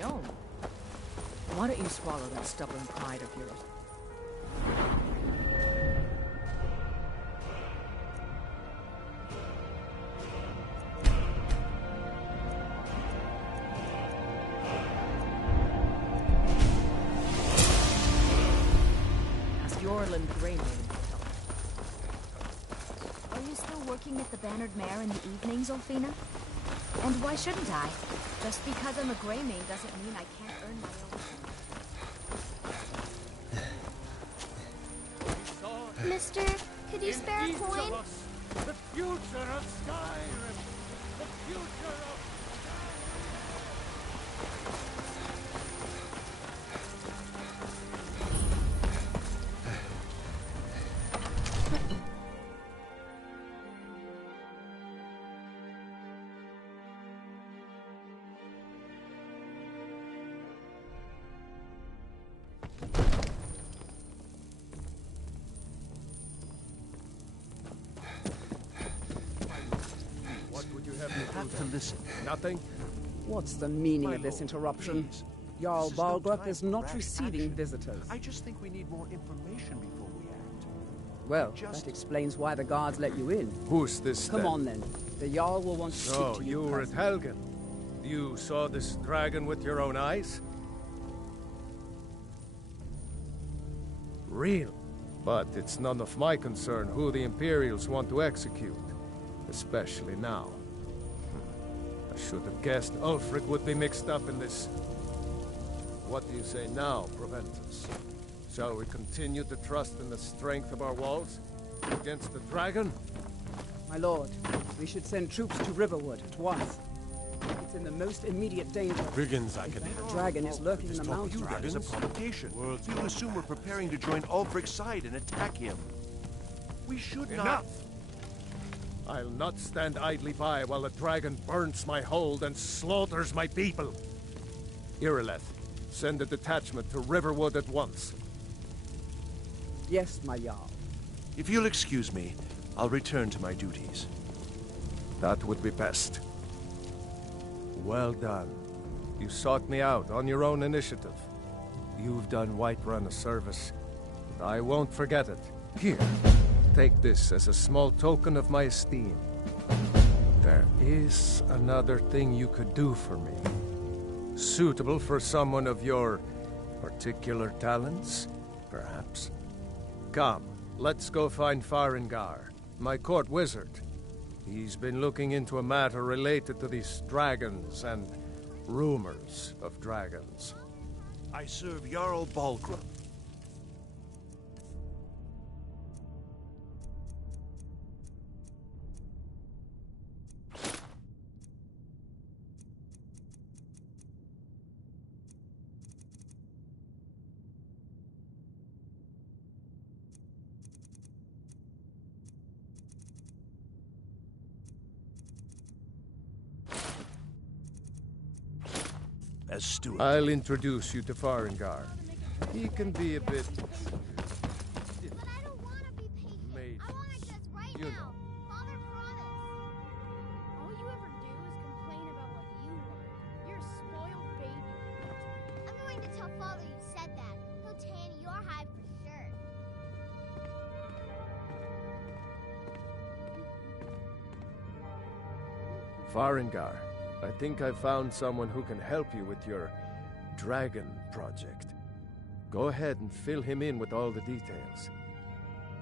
my own. Why don't you swallow that stubborn pride of yours? Are you still working at the Bannered Mare in the evenings, Ulfina? And why shouldn't I? Just because I'm a Greymane doesn't mean I can't earn my own. Mister, could you spare a coin? The future of Skyrim! The future of... To listen. Nothing? What's the meaning My of this lord, interruption? please. Jarl This is no Balgruth time is for not rash receiving action. visitors. I just think we need more information before we act. Well, that explains why the guards let you in. Who's this Come on then. The Jarl will want to speak So, to you you were at personally. Helgen. You saw this dragon with your own eyes? Real. But it's none of my concern who the Imperials want to execute. Especially now. I should have guessed Ulfric would be mixed up in this. What do you say now, Proventus? Shall we continue to trust in the strength of our walls? Against the dragon? My lord, we should send troops to Riverwood at once. It's in the most immediate danger. Brigands, I can The dragon is lurking in the mountains. That is a provocation. We would assume we're preparing to join Ulfric's side and attack him. We should not... Enough! I'll not stand idly by while the dragon burns my hold and slaughters my people. Irileth, send a detachment to Riverwood at once. Yes, my Jarl. If you'll excuse me, I'll return to my duties. That would be best. Well done. You sought me out on your own initiative. You've done Whiterun a service, and I won't forget it. Here, take this as a small token of my esteem. There is another thing you could do for me. Suitable for someone of your particular talents, perhaps. Come, let's go find Farengar, my court wizard. He's been looking into a matter related to these dragons and rumors of dragons. I serve Jarl Balgruth. As steward. I'll introduce you to Farengar. He can be a bit... But I don't want to be patient. Made. I want access right You now. know. Father promised. All you ever do is complain about what you want. You're a spoiled baby. I'm going to tell Father you said that. He'll tan your hide for sure. Farengar, I think I found someone who can help you with your dragon project. Go ahead and fill him in with all the details.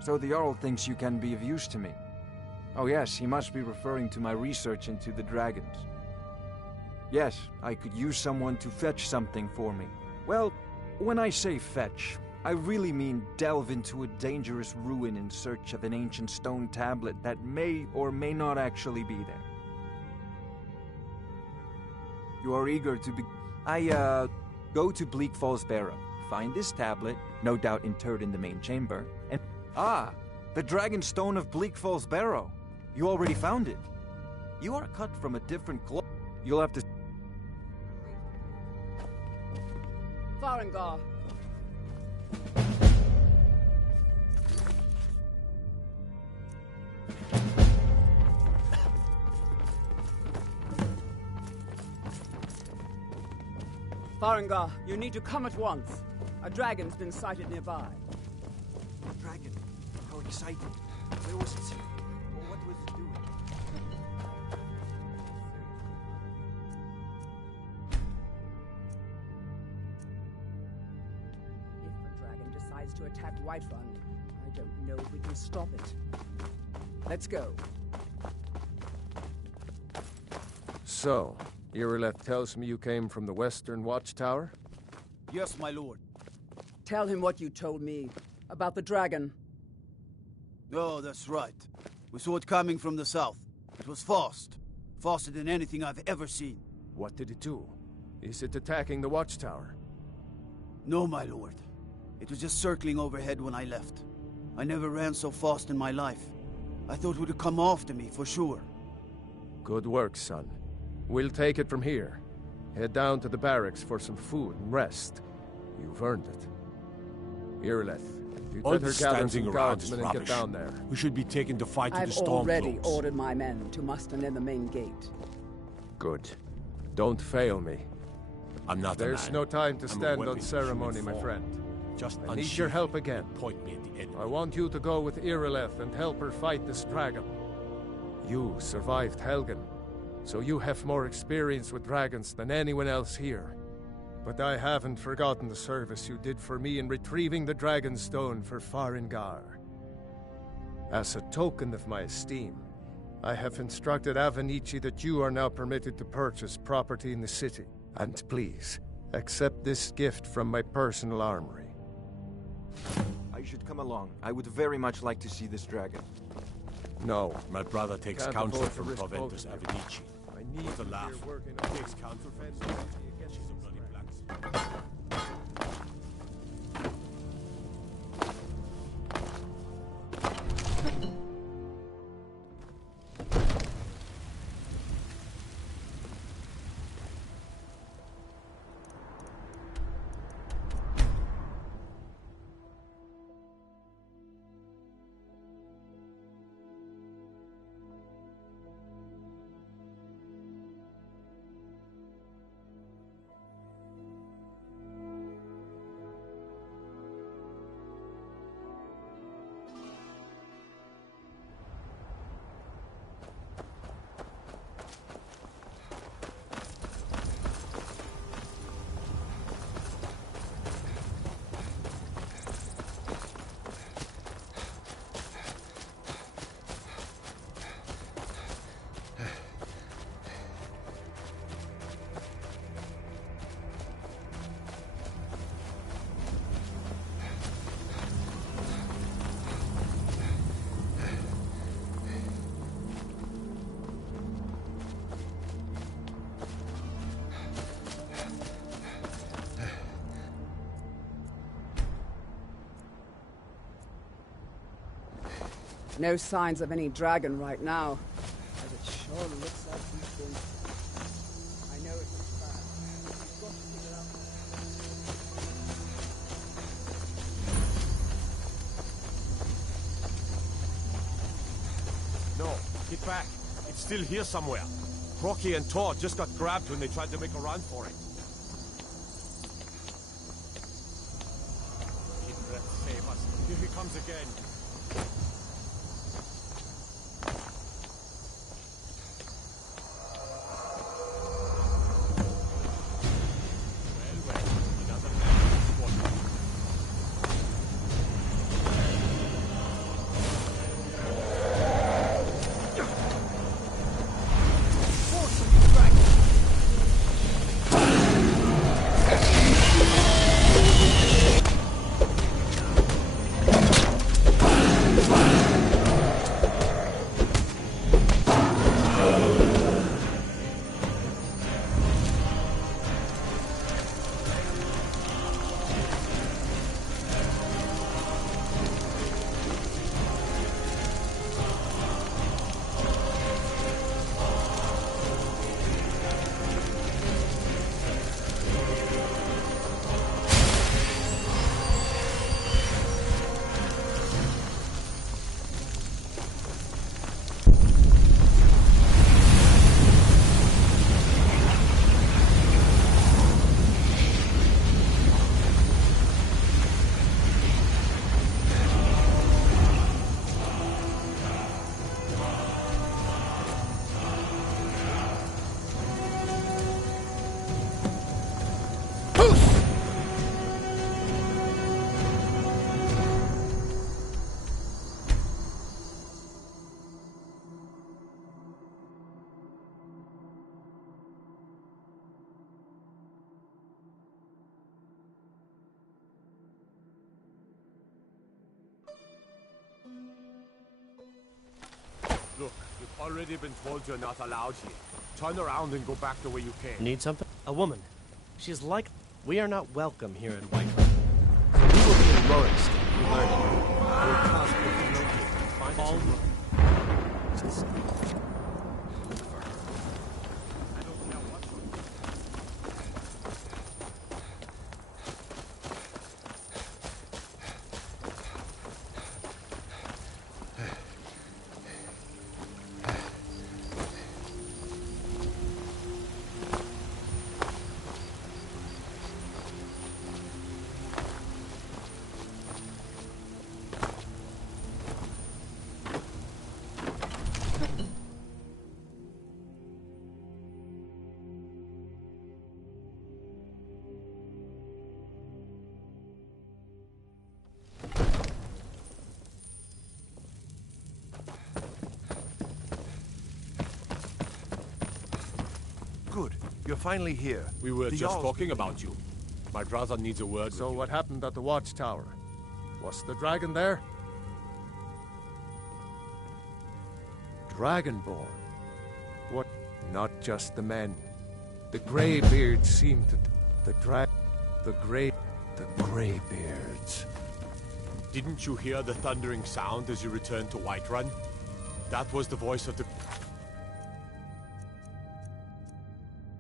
So the Jarl thinks you can be of use to me. Oh yes, he must be referring to my research into the dragons. Yes, I could use someone to fetch something for me. Well, when I say fetch, I really mean delve into a dangerous ruin in search of an ancient stone tablet that may or may not actually be there. You are eager to be... go to Bleak Falls Barrow, find this tablet, no doubt interred in the main chamber, and... Ah! The Dragon Stone of Bleak Falls Barrow! You already found it! You are cut from a different cloth. You'll have to... Farengar! Farengar, you need to come at once. A dragon's been sighted nearby. Dragon. How exciting. Where was it? Or what was it doing? If the dragon decides to attack Whiterun, I don't know if we can stop it. Let's go. So, Irileth tells me you came from the Western Watchtower? Yes, my lord. Tell him what you told me about the dragon. Oh, that's right. We saw it coming from the south. It was fast. Faster than anything I've ever seen. What did it do? Is it attacking the Watchtower? No, my lord. It was just circling overhead when I left. I never ran so fast in my life. I thought it would come after me, for sure. Good work, son. We'll take it from here. Head down to the barracks for some food and rest. You've earned it. Irileth, you'd All better this gather standing some around is guardsmen and get rubbish. down there. We should be taking the fight to the I've storm already cloaks. ordered my men to muster near the main gate. Good. Don't fail me. I'm not a There's man. no time to I'm a stand weapon on in ceremony, human my form. friend. Just I need your help again. Point me at the enemy. I want you to go with Irileth and help her fight this dragon. You survived Helgen, so you have more experience with dragons than anyone else here. But I haven't forgotten the service you did for me in retrieving the Dragon Stone for Farengar. As a token of my esteem, I have instructed Avenici that you are now permitted to purchase property in the city. And please, accept this gift from my personal armory. I should come along. I would very much like to see this dragon. No. My brother takes Can't counsel afford to from risk Proventus both. Avenici. I need Not a you laugh. here working He on takes counsel from defending his the wife. city against She's a the bloody dragon. blacksmith. No signs of any dragon right now. But it sure looks like he's been... I know it looks bad. We've got to figure out... No, get back. It's still here somewhere. Crocky and Tor just got grabbed when they tried to make a run for it. Kidret, save us. Here he comes again. Well, another man spotted. Look, you've already been told you're not allowed here. Turn around and go back the way you came. Need something? A woman. She's like... We are not welcome here in Whiterun. We will be in Lorist if we learn it. It will cause people to know you. Find all just... look for her. I don't know what's wrong. Good. You're finally here. We were The just Jarl's talking been- about you. My brother needs a word So with you. what happened at the watchtower? Was the dragon there? Dragonborn? What? Not just the men. The Greybeards seem to... The Greybeards. Didn't you hear the thundering sound as you returned to Whiterun? That was the voice of the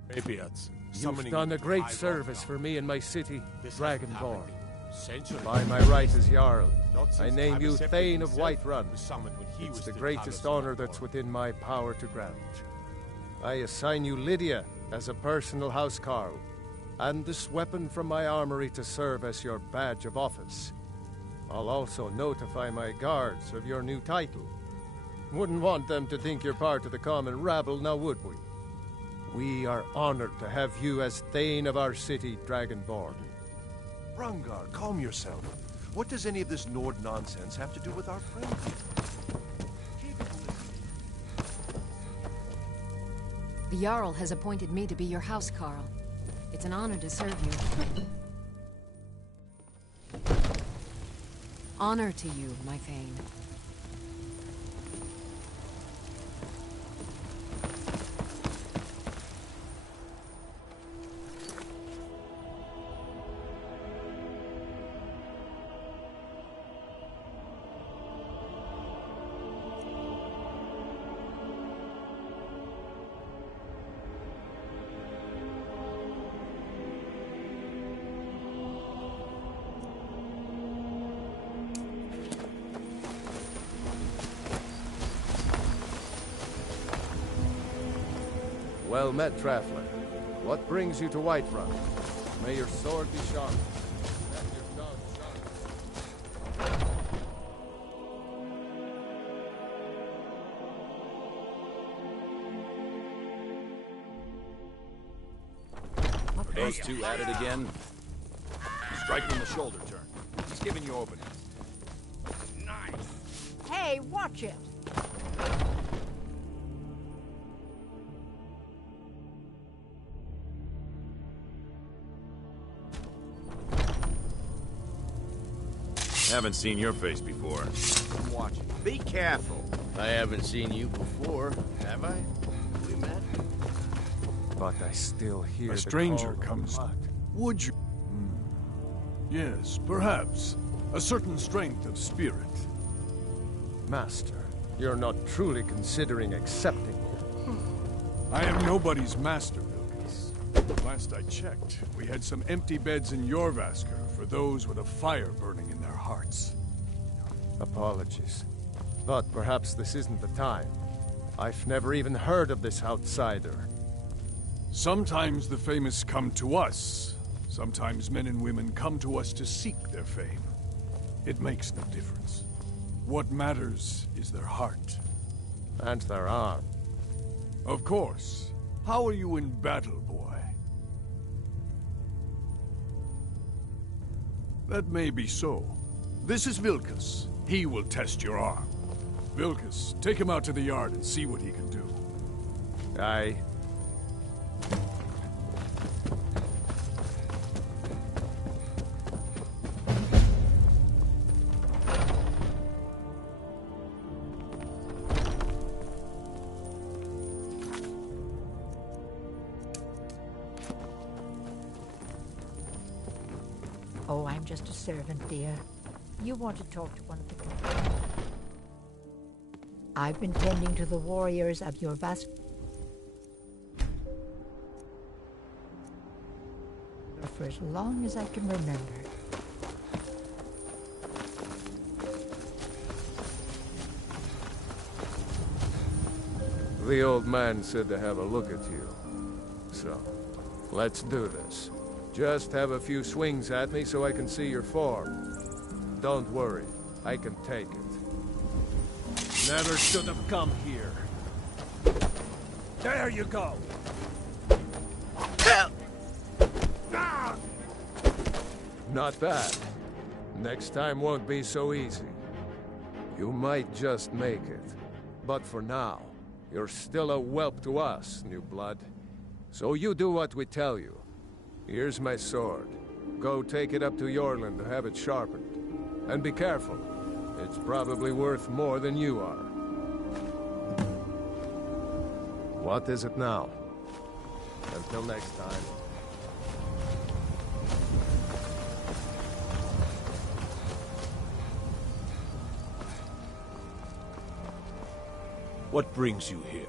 Greybeards. You've done a great service for me and my city, Dragonborn. Centuries. By my right as Jarl, Not I since name time you Accepted Thane of himself Whiterun. was summoned when he It's was the still greatest Talos honor Dragonborn. that's within my power to grant. I assign you Lydia as a personal housecarl, and this weapon from my armory to serve as your badge of office. I'll also notify my guards of your new title. Wouldn't want them to think you're part of the common rabble, now would we? We are honored to have you as Thane of our city, Dragonborn. Rungar, calm yourself. What does any of this Nord nonsense have to do with our friend here? Keep it listening. The Jarl has appointed me to be your housecarl. It's an honor to serve you. Honor to you, my Thane. Well met, Traveler. What brings you to Whiterun? May your sword be sharp. And your tongue sharp. Are those two at it again? Strike from the shoulder turn. He's giving you opening. Hey, watch it! Haven't seen your face before. I'm watching. Be careful. I haven't seen you before, have I? We met? But I still hear A stranger the call comes. of blood. Would you? Yes, perhaps. A certain strength of spirit. Master, you're not truly considering accepting him. I am nobody's master, Lucas. Last I checked, we had some empty beds in Jorvaskr for those with a fire burning in their hearts. Apologies. But perhaps this isn't the time. I've never even heard of this outsider. Sometimes the famous come to us. Sometimes men and women come to us to seek their fame. It makes no difference. What matters is their heart. And their arm. Of course. How are you in battle, boy? That may be so. This is Vilkas. He will test your arm. Vilkas, take him out to the yard and see what he can do. Aye. just a servant, dear. You want to talk to one of the companions. I've been tending to the warriors of your vast... for as long as I can remember. The old man said to have a look at you. So, let's do this. Just have a few swings at me so I can see your form. Don't worry, I can take it. Never should have come here. There you go! Not bad. Next time won't be so easy. You might just make it. But for now, you're still a whelp to us, new blood. So you do what we tell you. Here's my sword. Go take it up to Yorland to have it sharpened. And be careful. It's probably worth more than you are. What is it now? Until next time. What brings you here?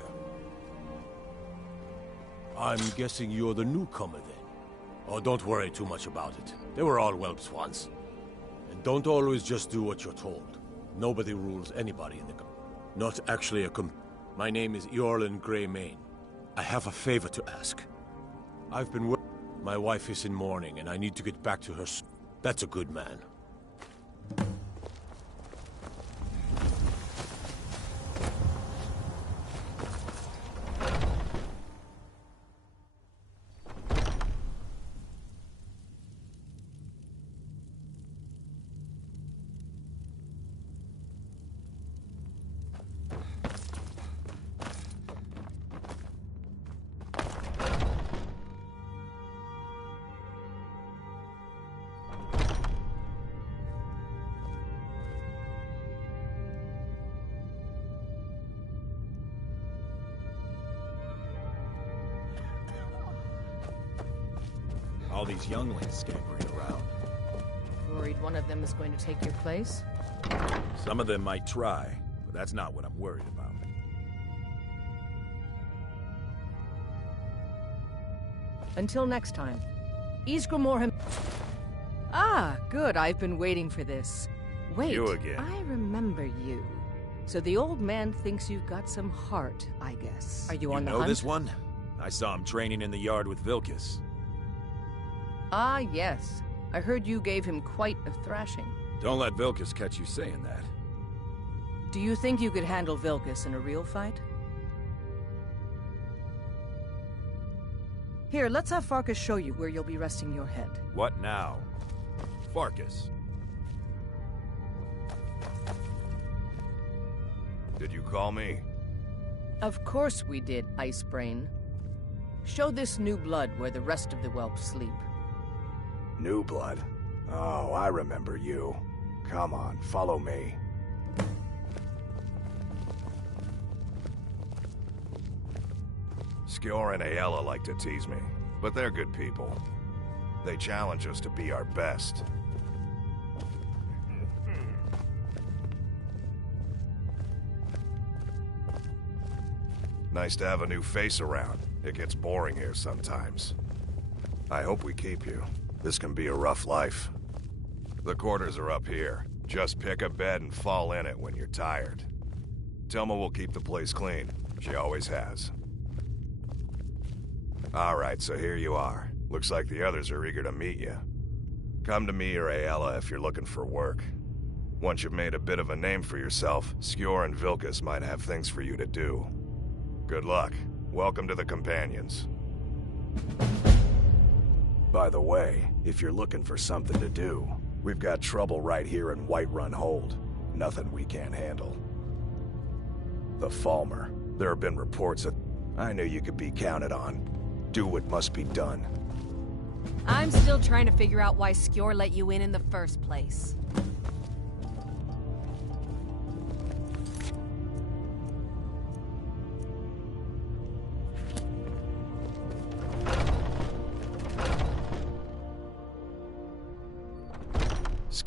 I'm guessing you're the newcomer then. Oh, don't worry too much about it. They were all whelps once. And don't always just do what you're told. Nobody rules anybody in the Not actually a My name is Eorlin Greymane. I have a favor to ask. I've been My wife is in mourning, and I need to get back to her. That's a good man. All these younglings scampering around. Worried one of them is going to take your place? Some of them might try, but that's not what I'm worried about. Until next time. Ysgramor him... Ah, good. I've been waiting for this. Wait, You again. I remember you. So the old man thinks you've got some heart, I guess. Are you on the know hunt? this one? I saw him training in the yard with Vilkis. Ah, yes. I heard you gave him quite a thrashing. Don't let Vilkis catch you saying that. Do you think you could handle Vilkis in a real fight? Here, let's have Farkas show you where you'll be resting your head. What now? Farkas. Did you call me? Of course we did, Icebrain. Show this new blood where the rest of the whelps sleep. New blood? Oh, I remember you. Come on, follow me. Skjor and Aella like to tease me, but they're good people. They challenge us to be our best. Nice to have a new face around. It gets boring here sometimes. I hope we keep you. This can be a rough life. The quarters are up here. Just pick a bed and fall in it when you're tired. Telma will keep the place clean. She always has. Alright, so here you are. Looks like the others are eager to meet you. Come to me or Aella if you're looking for work. Once you've made a bit of a name for yourself, Skjor and Vilkis might have things for you to do. Good luck. Welcome to the Companions. By the way, if you're looking for something to do, we've got trouble right here in Whiterun Hold. Nothing we can't handle. The Falmer. There have been reports that I knew you could be counted on. Do what must be done. I'm still trying to figure out why Skjor let you in the first place.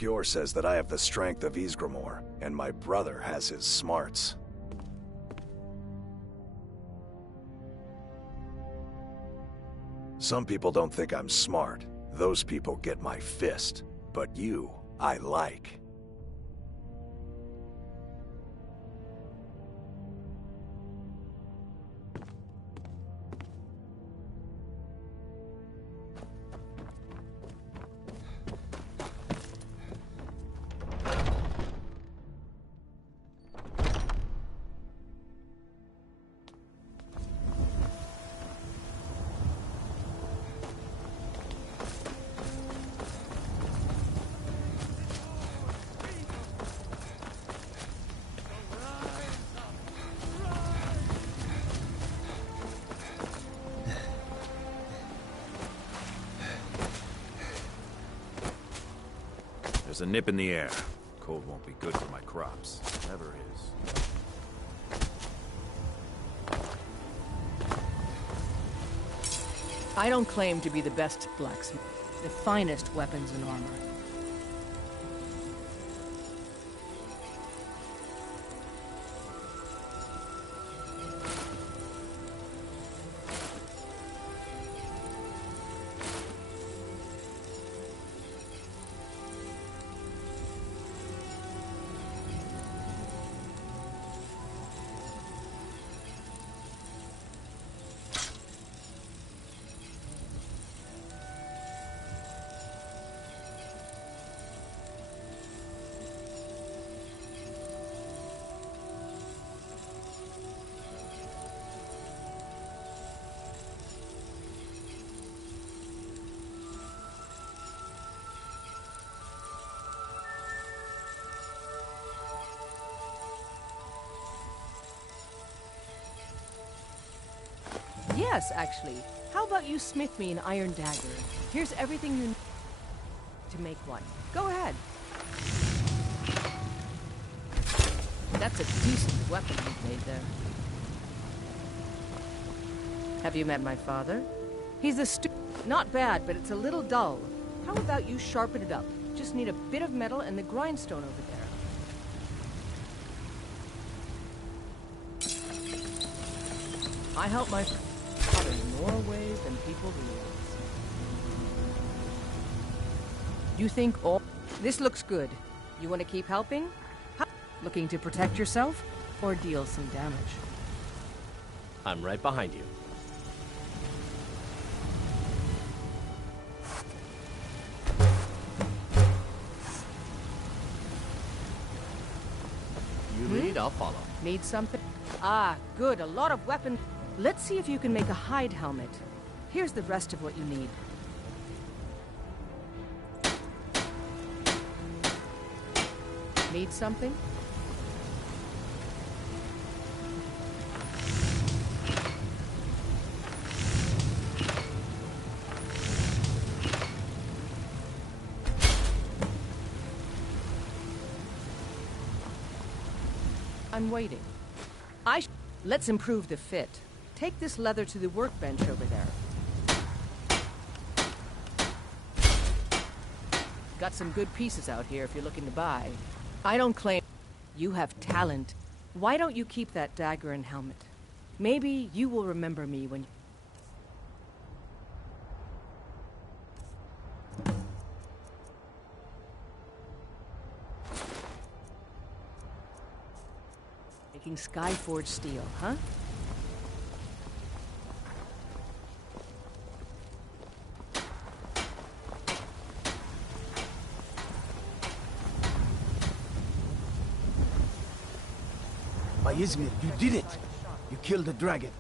Skjor says that I have the strength of Ysgramor, and my brother has his smarts. Some people don't think I'm smart. Those people get my fist. But you, I like. There's a nip in the air. Cold won't be good for my crops. Never is. I don't claim to be the best blacksmith, the finest weapons and armor. Yes, actually. How about you smith me an iron dagger? Here's everything you need to make one. Go ahead. That's a decent weapon you've made there. Have you met my father? He's a not bad, but it's a little dull. How about you sharpen it up? Just need a bit of metal and the grindstone over there. I help my father in more ways than people realize. You think all... This looks good. You want to keep helping? Looking to protect yourself or deal some damage? I'm right behind you. You lead, I'll follow. Need something? Ah, good. A lot of weapons. Let's see if you can make a hide helmet. Here's the rest of what you need. Need something? I'm waiting. Let's improve the fit. Take this leather to the workbench over there. Got some good pieces out here if you're looking to buy. I don't claim you have talent. Why don't you keep that dagger and helmet? Maybe you will remember me when... Making Skyforged steel, huh? By Izmir, you did it! You killed the dragon.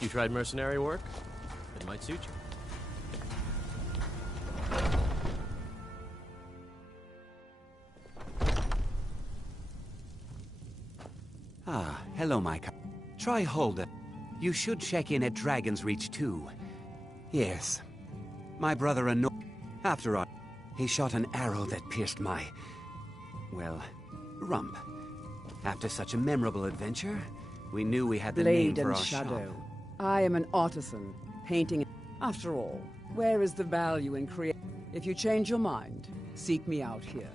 You tried mercenary work? It might suit you. Ah, hello, Micah. Try Holden. You should check in at Dragon's Reach too. Yes. My brother after all, he shot an arrow that pierced my... well, rump. After such a memorable adventure, we knew we had the name Blade for and our shadow. shop. I am an artisan, painting... After all, where is the value in creating? If you change your mind, seek me out here.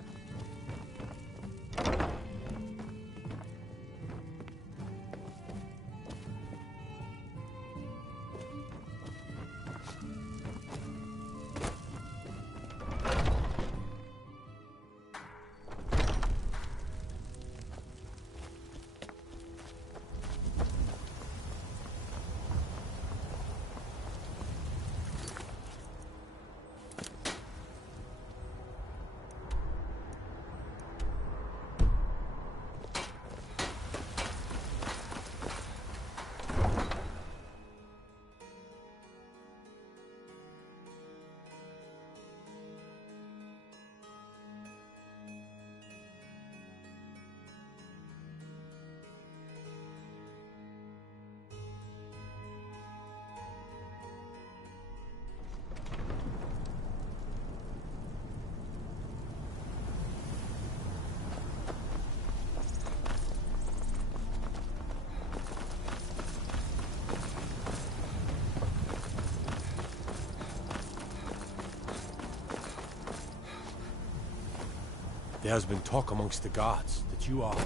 There has been talk amongst the gods that you are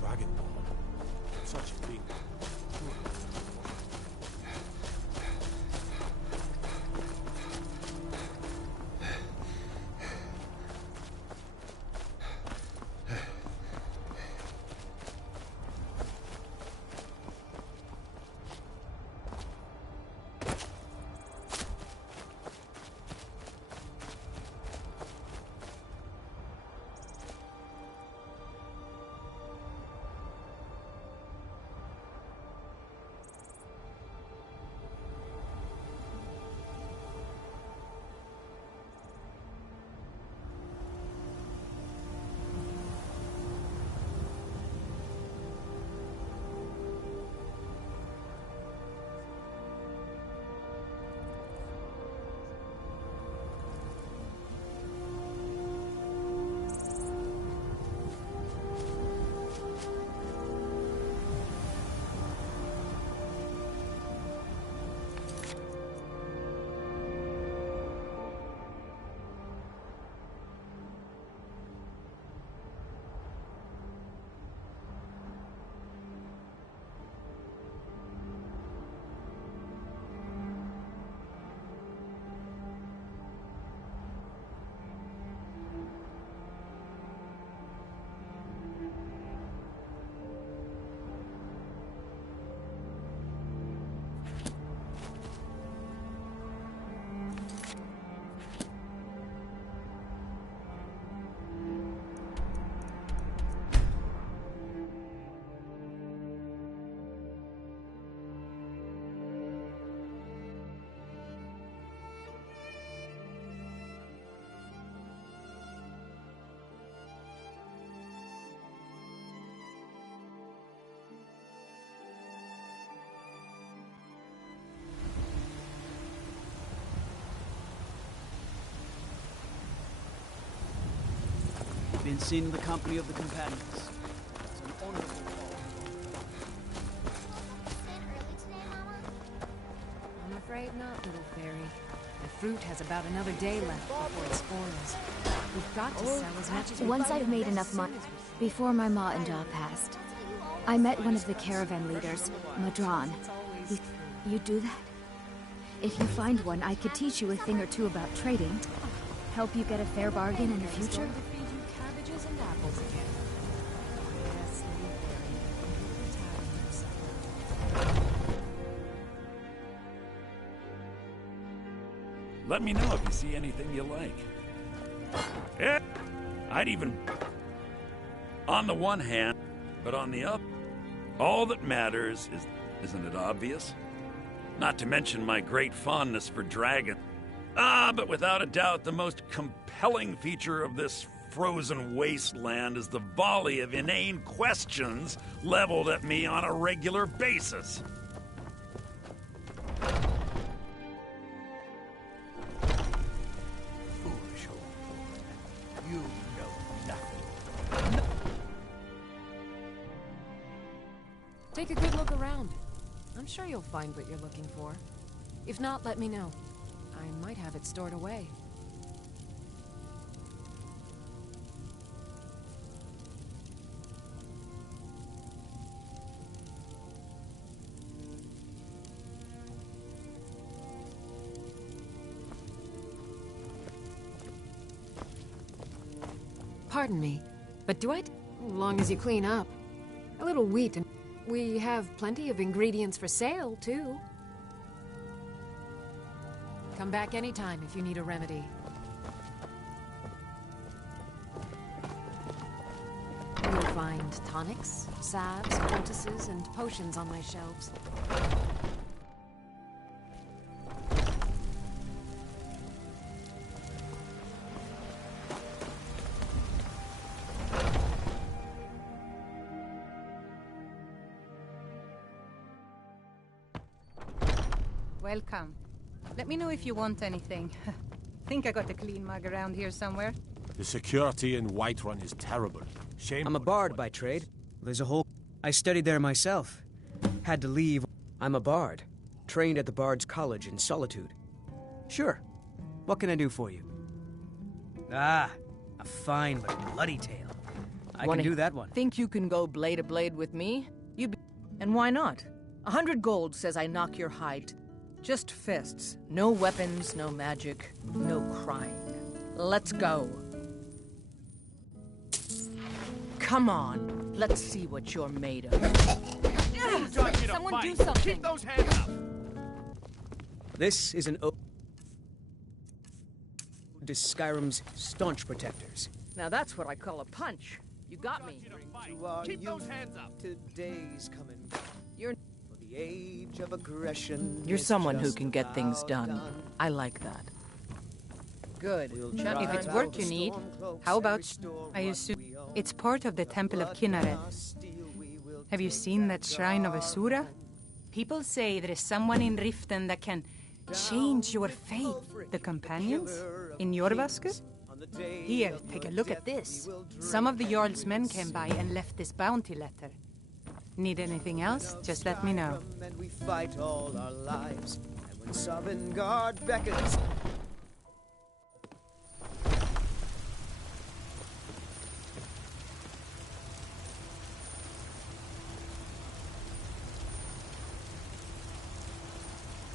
Dragonborn. Such a thing. Been seen in the company of the companions. It's an honorable call. I'm afraid not, little fairy. The fruit has about another day left before it spoils. We've got to sell as much as we Once can I've made as enough soon money, as before my ma-and-da passed, I met one of the caravan leaders, Madron. You do that? If you find one, I could teach you a thing or two about trading. Help you get a fair bargain in the future. cabbages and apples again. Yes, little fairy. Let me know if you see anything you like. Yeah, I'd even... On the one hand, but on the other, all that matters is... Isn't it obvious? Not to mention my great fondness for dragons. But without a doubt, the most compelling feature of this frozen wasteland is the volley of inane questions leveled at me on a regular basis. Foolish old boy. You know nothing. Take a good look around. I'm sure you'll find what you're looking for. If not, let me know. I might have it stored away. Pardon me, but do I... Long as you clean up. A little wheat and... We have plenty of ingredients for sale, too. Come back anytime if you need a remedy. You'll find tonics, salves, poultices, and potions on my shelves. Welcome. Let me know if you want anything. Think I got a clean mug around here somewhere. The security in Whiterun is terrible. Shame. I'm a bard by trade. There's a whole... I studied there myself. Had to leave. I'm a bard. Trained at the Bard's College in Solitude. Sure. What can I do for you? Ah, a fine but bloody tale. I can do that one. Think you can go blade to blade with me? And why not? 100 gold says I knock your hide. Just fists. No weapons, no magic, no crying. Let's go. Come on. Let's see what you're made of. Someone do something. Keep those hands up. This is an ode to Skyrim's staunch protectors. Now that's what I call a punch. You got me. Keep those hands up. Today's coming. You're... The age of aggression. You're someone who can get things done. I like that. Good. If it's work you need, how about... I assume it's part of the Temple of Kinneret. Have you seen that Shrine of Asura? People say there is someone in Riften that can change your fate. The companions? In Jorvaskr? Here, take a look at this. Some of the Jarl's men came by and left this bounty letter. Need anything else? Just let me know. And we fight all our lives. And when Sovngarde beckons.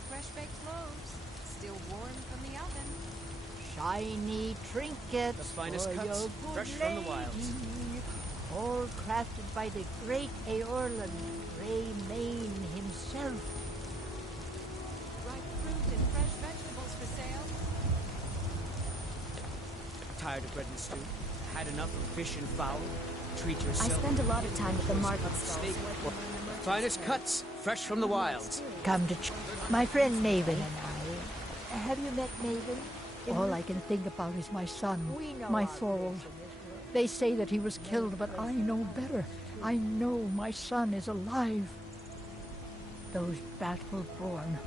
Fresh baked loaves, still warm from the oven. Shiny trinkets. The finest for cuts, your good fresh from the wilds. lady. All crafted by the great Eorlan Greymane himself. Ripe fruit and fresh vegetables for sale. Tired of bread and stew? Had enough of fish and fowl? Treat yourself. I spend a lot of time at the market stalls. Steak. Finest cuts, fresh from the wilds. Come to my friend Maven and I. Have you met Maven? All I can think about is my son, my Thorald. They say that he was killed, but I know better. I know my son is alive. Those battle-born,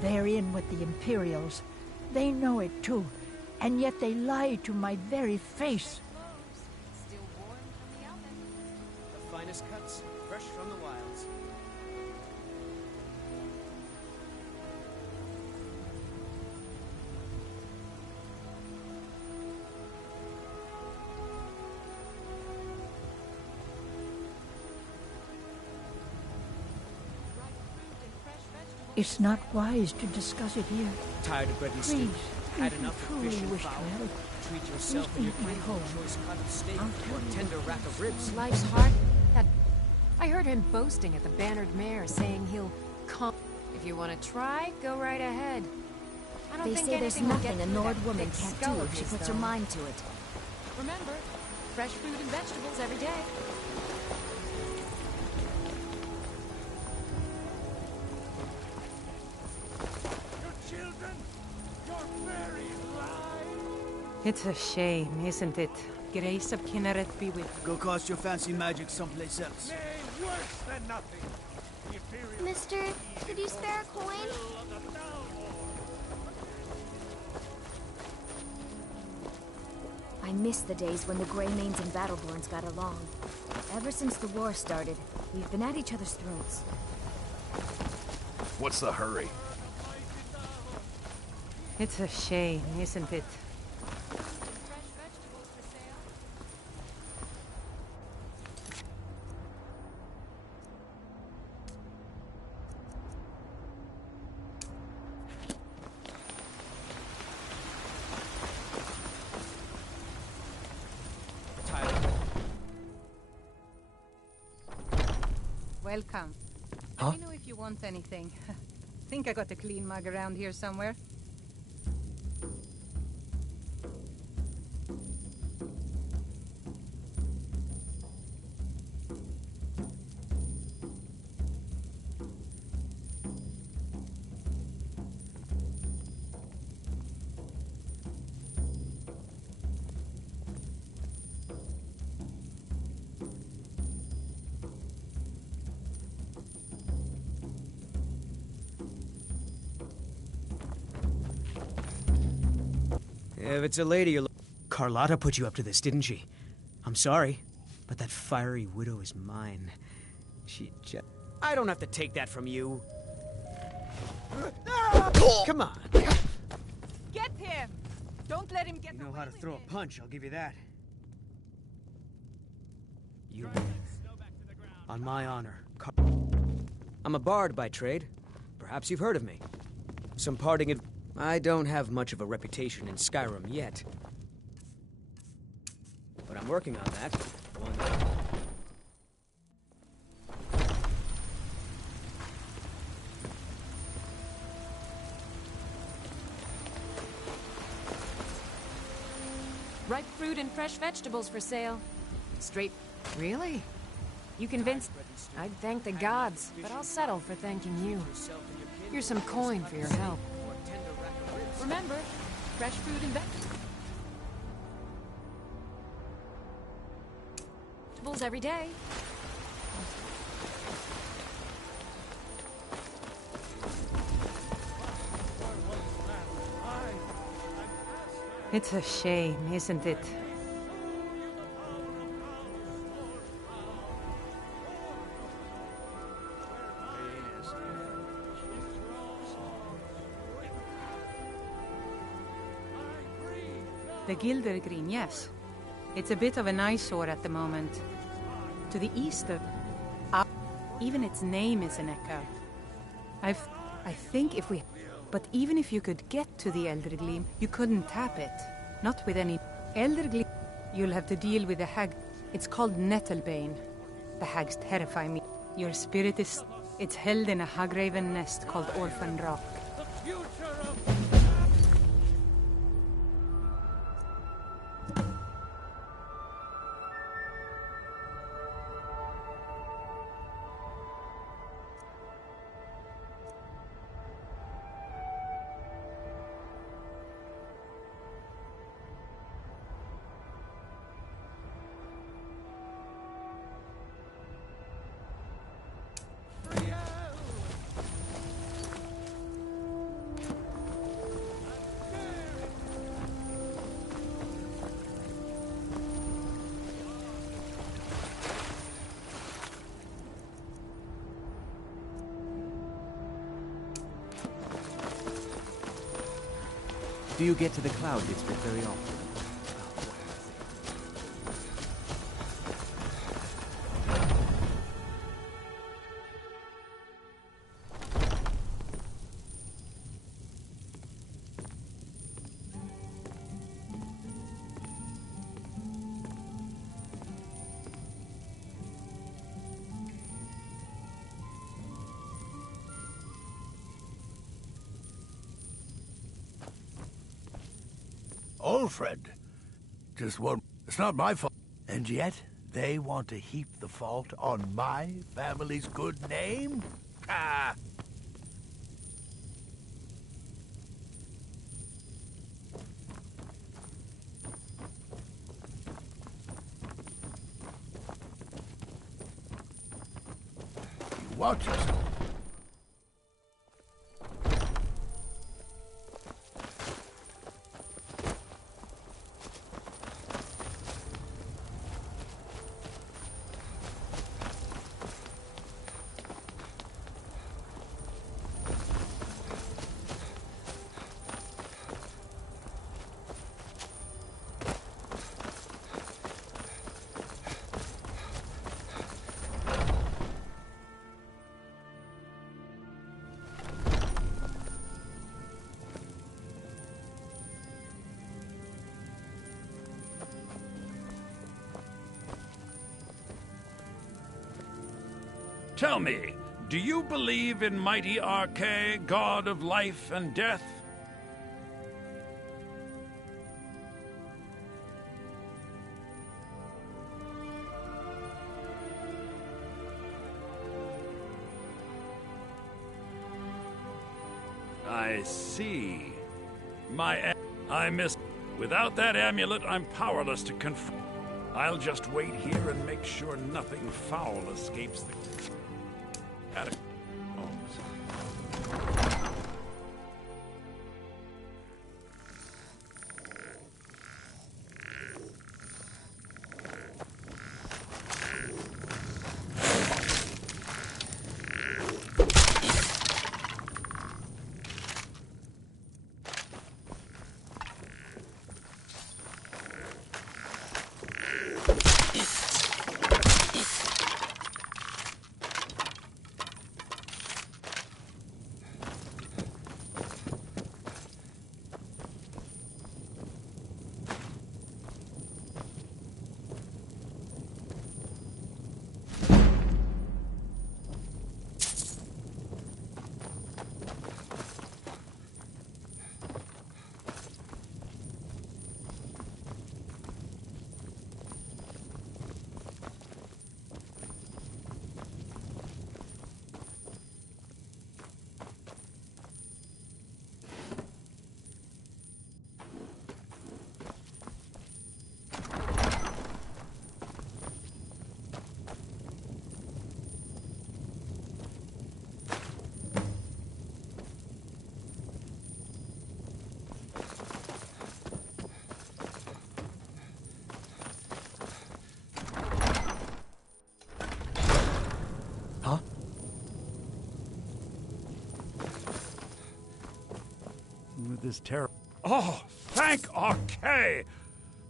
they're in with the Imperials. They know it too, and yet they lie to my very face. Still warm from the oven. The finest cuts, fresh from the wilds. It's not wise to discuss it here. Tired of bread and stew? Please, Had if you enough of truly fish and wish to fowl? help, Treat yourself and your eat my home. choice cut of steak or tender rack of ribs. Life's hard. I heard him boasting at the Bannered Mare, saying he'll come. If you want to try, go right ahead. I don't They think say there's anything will nothing get a through Nord that woman thick can't skull do of if she his, puts her though. mind to it. Remember, fresh fruit and vegetables every day. It's a shame, isn't it? Grace of Kinneret be with you. Go cast your fancy magic someplace else. Worse than nothing. Mister, could you spare a coin? I miss the days when the Greymanes and Battleborns got along. Ever since the war started, we've been at each other's throats. What's the hurry? It's a shame, isn't it? Welcome. Huh? Let me know if you want anything. Think I got a clean mug around here somewhere. If it's a lady you're Carlotta put you up to this, didn't she? I'm sorry, but that fiery widow is mine. She just... I don't have to take that from you. Come on. Get him! Don't let him get You know how to throw a punch, I'll give you that. You... On my honor. I'm a bard by trade. Perhaps you've heard of me. Some parting I don't have much of a reputation in Skyrim yet. But I'm working on that. One day. Ripe fruit and fresh vegetables for sale. Straight. Really? You convinced... I'd thank the gods, but I'll settle for thanking you. Here's some coin for your help. Remember, fresh fruit and vegetables every day. It's a shame, isn't it? The Gildergreen, yes. It's a bit of an eyesore at the moment. To the east of... even its name is an echo. I think if we... But even if you could get to the Eldergleam, you couldn't tap it. Not with any... Eldergleam... You'll have to deal with the hag. It's called Nettlebane. The hags terrify me. Your spirit is... It's held in a hagraven nest called Orphan Rock. Do you get to the Cloud District very often? Alfred. Just one. It's not my fault. And yet, they want to heap the fault on my family's good name? Ah! You watch yourself. Tell me, do you believe in mighty Arche, god of life and death? I see. I missed. Without that amulet, I'm powerless to confront. I'll just wait here and make sure nothing foul escapes the catacombs. This terror. Oh, thank Arche!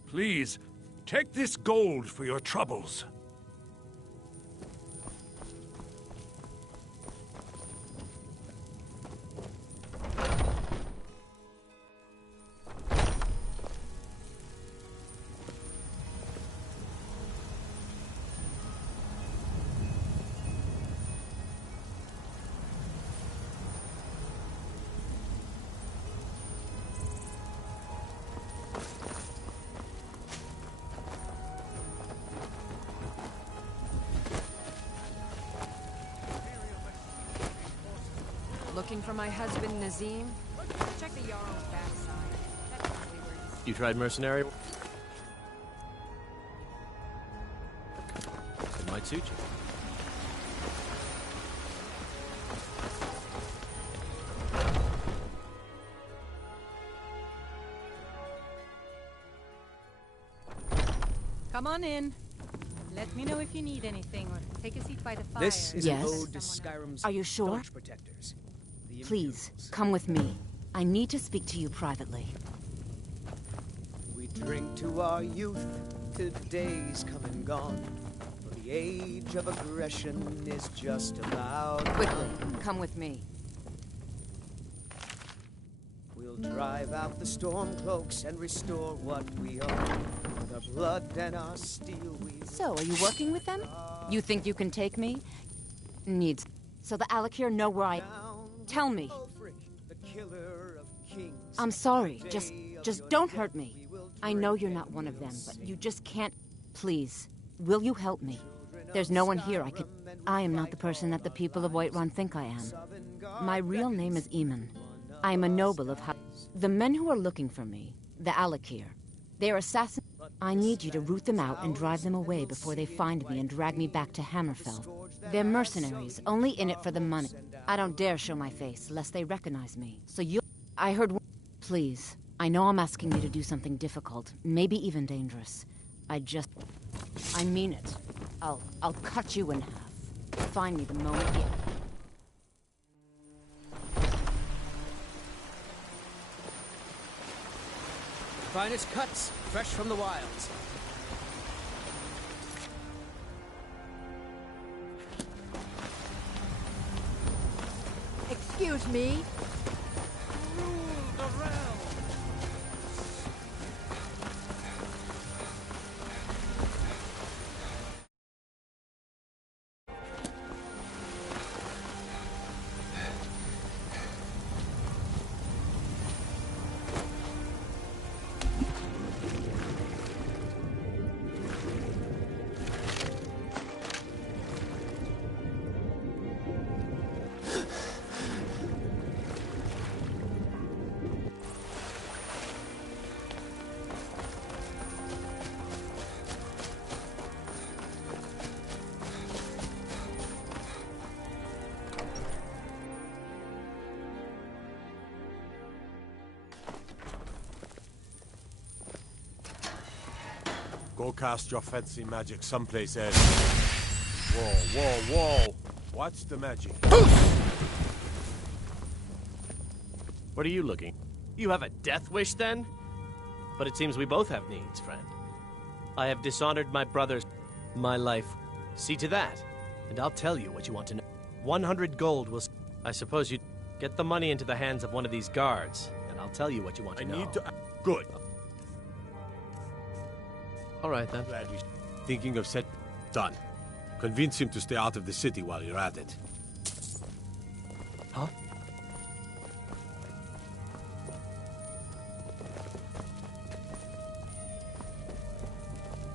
Please, take this gold for your troubles. Looking for my husband, Nazim? Check the Jarl's backside. You tried mercenary? It might suit you. Come on in. Let me know if you need anything, or take a seat by the fire. This is Yes? an ode to Skyrim's Are you sure? staunch protectors. The Please, Imperials. come with me. I need to speak to you privately. We drink to our youth, till days come and gone. For the age of aggression is just about Quickly, come with me. We'll drive out the stormcloaks and restore what we own. With our blood and our steel we... So, are you working with them? You think you can take me? Needs. So the Alakir know where I... Tell me. The killer of kings. I'm sorry. Just don't hurt me. I know you're not one of them, but you just can't... Please, will you help me? There's no one here I could... I am not the person that the people of Whiterun think I am. My real name is Eamon. I am a noble of... The men who are looking for me, the Alakir, they're assassins. I need you to root them out and drive them away before they find me and drag me back to Hammerfell. They're mercenaries, only in it for the money. I don't dare show my face, lest they recognize me. So you... I heard... Please, I know I'm asking you to do something difficult, maybe even dangerous. I mean it. I'll cut you in half. Find me the moment you... Finest cuts, fresh from the wilds. Excuse me. Go cast your fancy magic someplace else. Whoa, whoa, whoa! What's the magic? What are you looking? You have a death wish, then? But it seems we both have needs, friend. I have dishonored my brothers, my life. See to that, and I'll tell you what you want to know. 100 gold will... I suppose you get the money into the hands of one of these guards, and I'll tell you what you want to know. I need to... Good. All right, then. Thinking of set... Done. Convince him to stay out of the city while you're at it. Huh?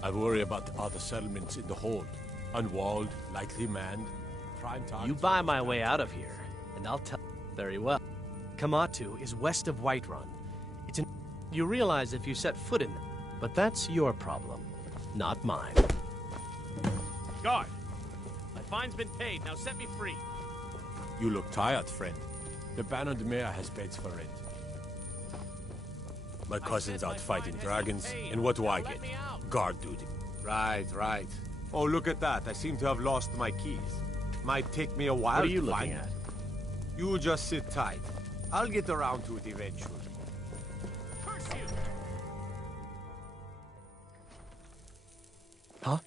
I worry about the other settlements in the hold. Unwalled, lightly manned. Prime targets. You buy my way out of here, and I'll tell... Very well. Kamatu is west of Whiterun. It's an... You realize if you set foot in there, but that's your problem, not mine. Guard! My fine's been paid, now set me free. You look tired, friend. The Baron de Mare has beds for rent. My cousin's out fighting dragons, and what do I get? Guard duty. Right, right. Oh, look at that. I seem to have lost my keys. Might take me a while What are you to looking find at? You just sit tight. I'll get around to it eventually. Curse you! Huh?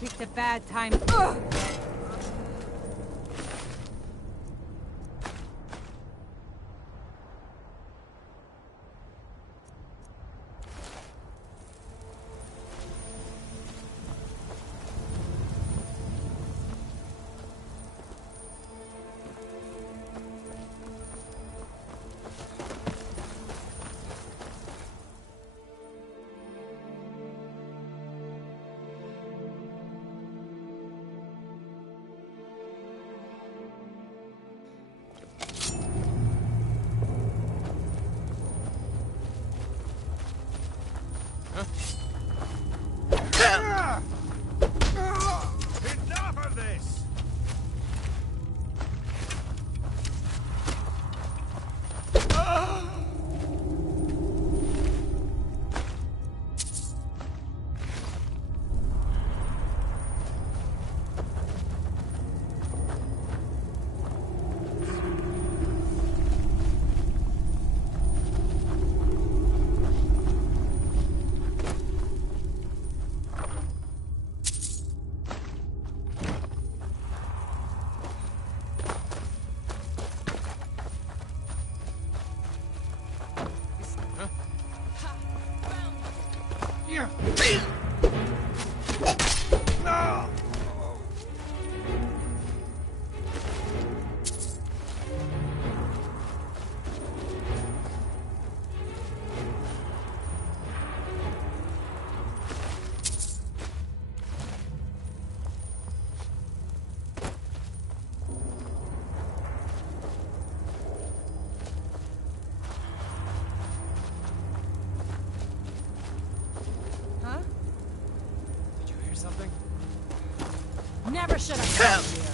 picked a bad time. Enough of this! Something? Never should have come here.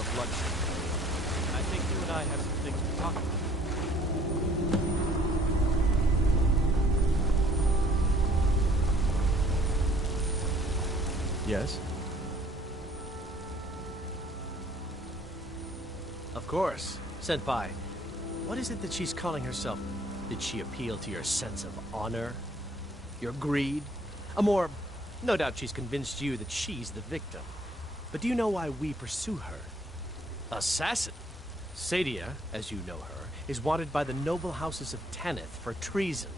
more bloodshed. I think you and I have some things to talk about. Yes? Of course. Senpai, what is it that she's calling herself? Did she appeal to your sense of honor? Your greed? No doubt she's convinced you that she's the victim. But do you know why we pursue her? Assassin? Sadia, as you know her, is wanted by the noble houses of Tanith for treason.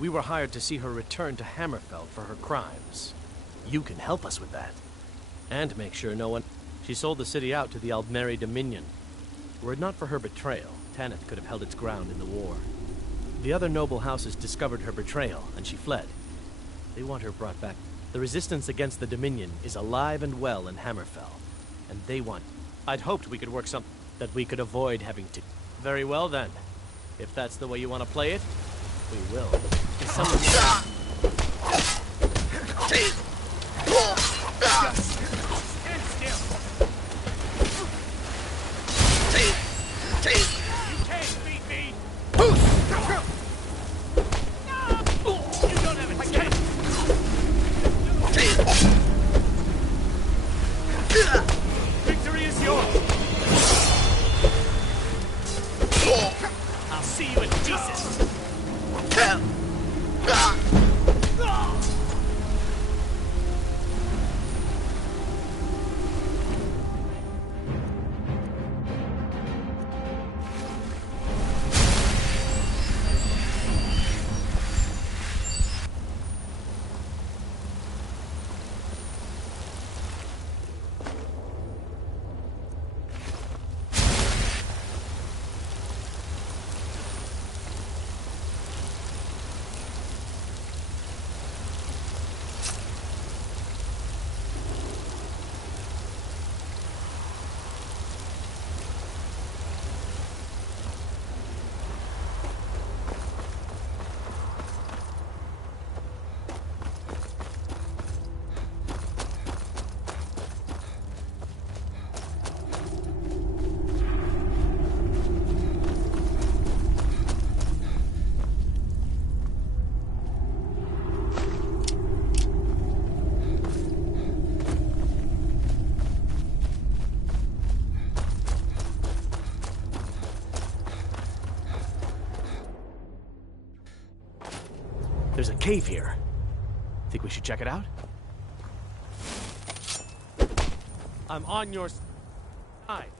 We were hired to see her return to Hammerfell for her crimes. You can help us with that. And make sure no one... She sold the city out to the Aldmeri Dominion. Were it not for her betrayal, Tanith could have held its ground in the war. The other noble houses discovered her betrayal, and she fled. They want her brought back. The resistance against the Dominion is alive and well in Hammerfell, and they want... I'd hoped we could work something that we could avoid having to... Very well, then. If that's the way you want to play it, we will. Is someone... Stand still! You can't beat me! You don't have a chance! Victory is yours! I'll see you in pieces! There's a cave here. Think we should check it out? I'm on your side.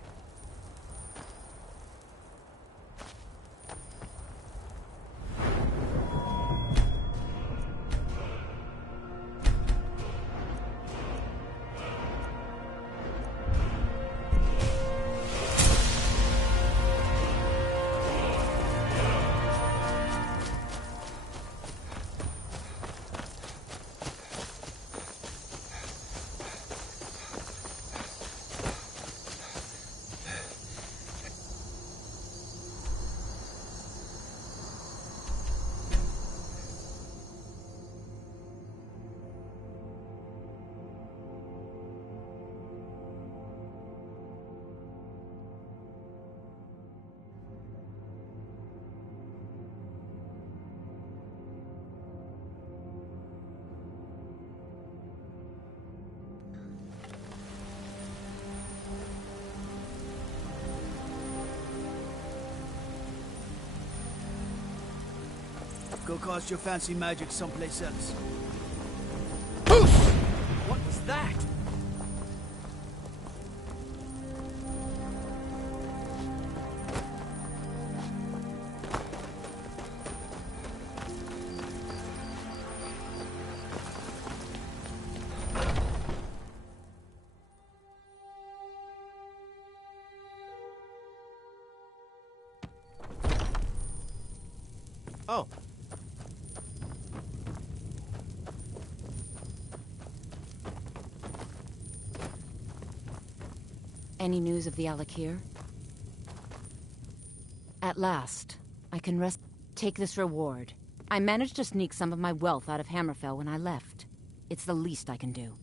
Go cast your fancy magic someplace else. What was that? Oh. Any news of the Alakir? At last, I can rest. Take this reward. I managed to sneak some of my wealth out of Hammerfell when I left. It's the least I can do.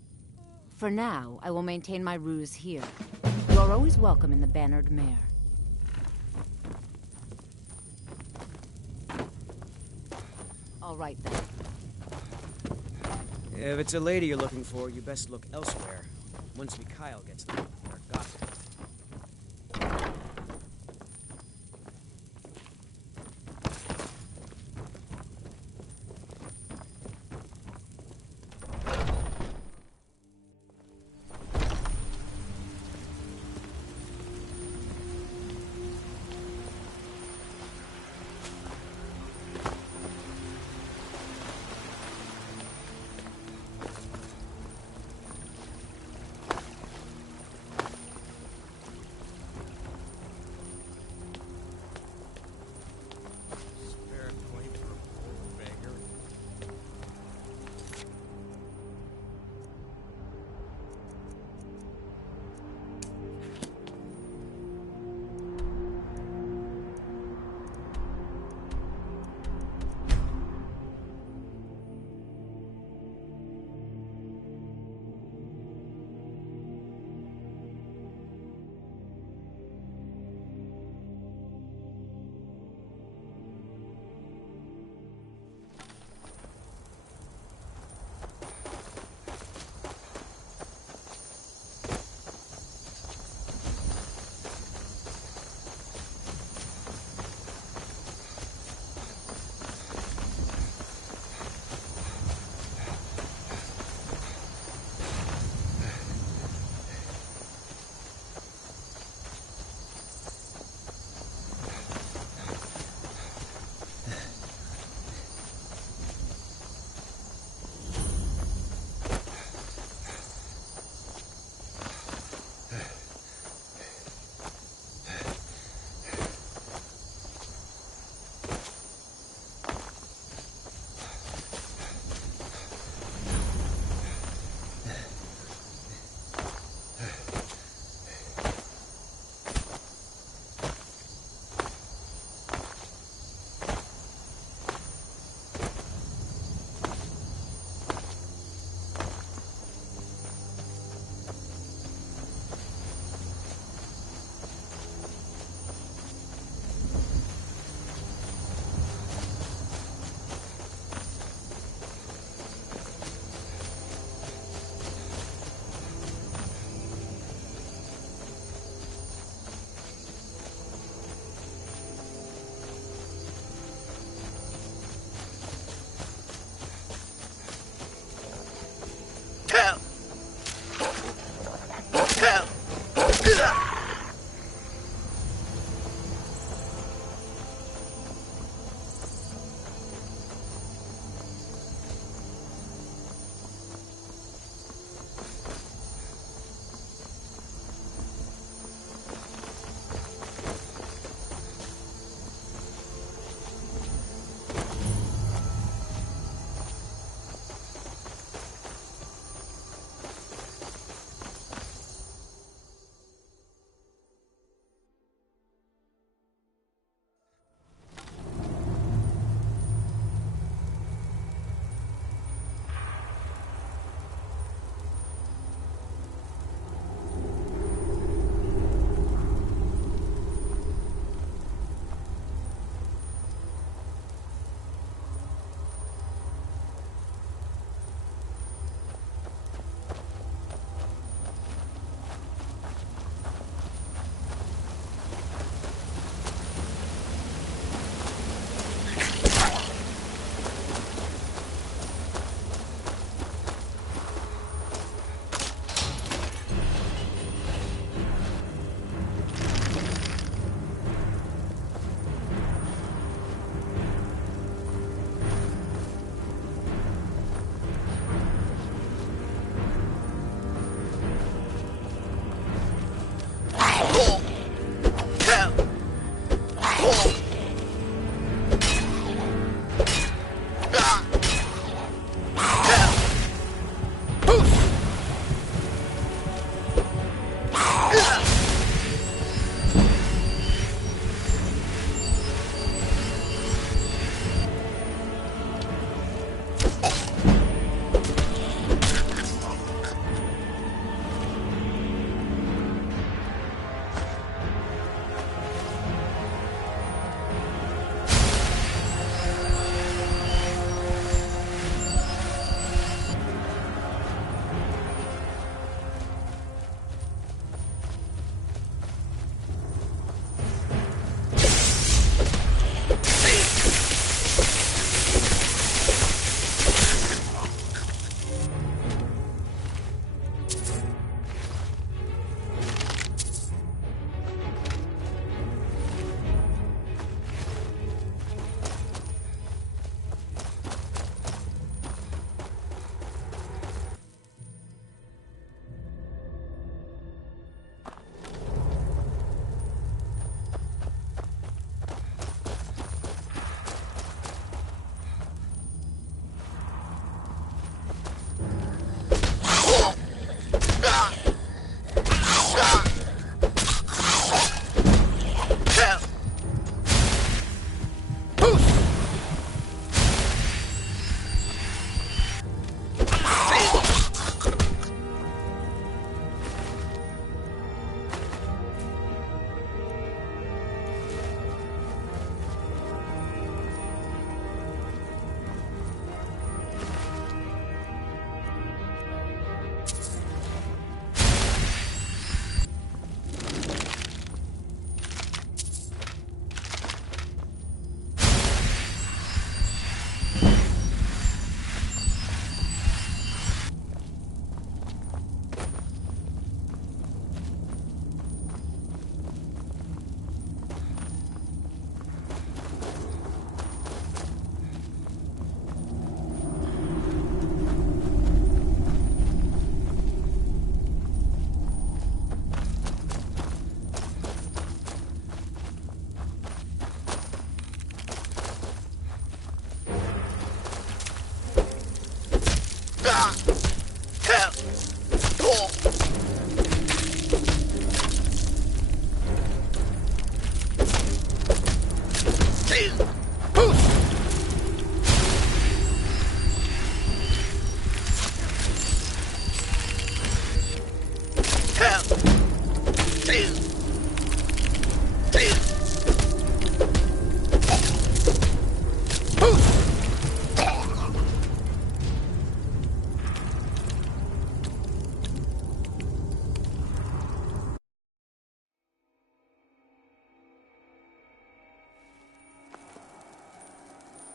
For now, I will maintain my ruse here. You are always welcome in the Bannered Mare. All right, then. If it's a lady you're looking for, you best look elsewhere. Once Mikhail gets there, or got there.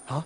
Huh?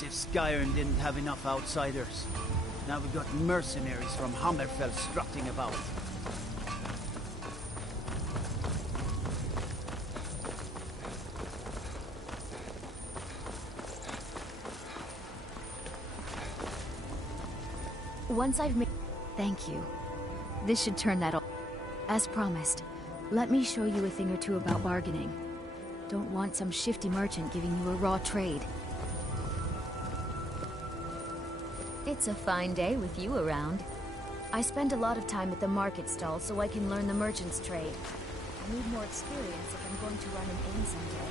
As if Skyrim didn't have enough outsiders. Now we've got mercenaries from Hammerfell strutting about. Once I've made... Thank you. This should turn that off. As promised, let me show you a thing or two about bargaining. Don't want some shifty merchant giving you a raw trade. It's a fine day with you around. I spend a lot of time at the market stall so I can learn the merchant's trade. I need more experience if I'm going to run an inn someday.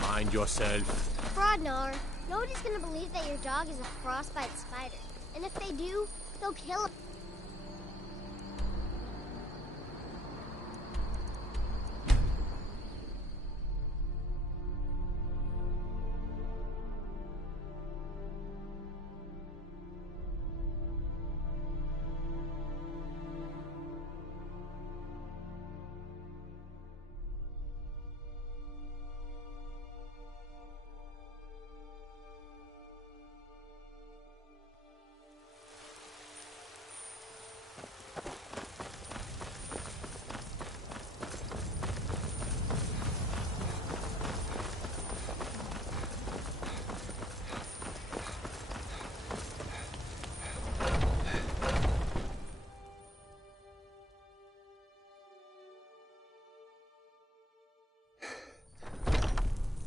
Mind yourself. Frodnar, nobody's gonna believe that your dog is a frostbite spider. And if they do, they'll kill him.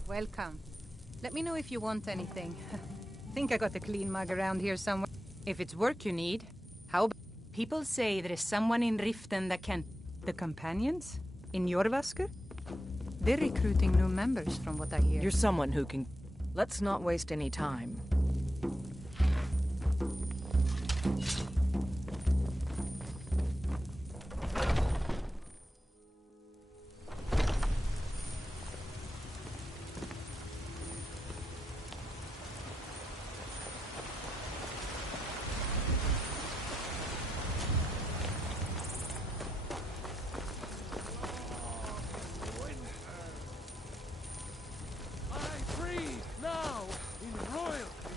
Welcome. Let me know if you want anything. Think I got a clean mug around here somewhere. If it's work you need, how about... People say there is someone in Riften that can... The companions? In Jorvaskr? They're recruiting new members from what I hear. You're someone who can... Let's not waste any time. Now, in royalty.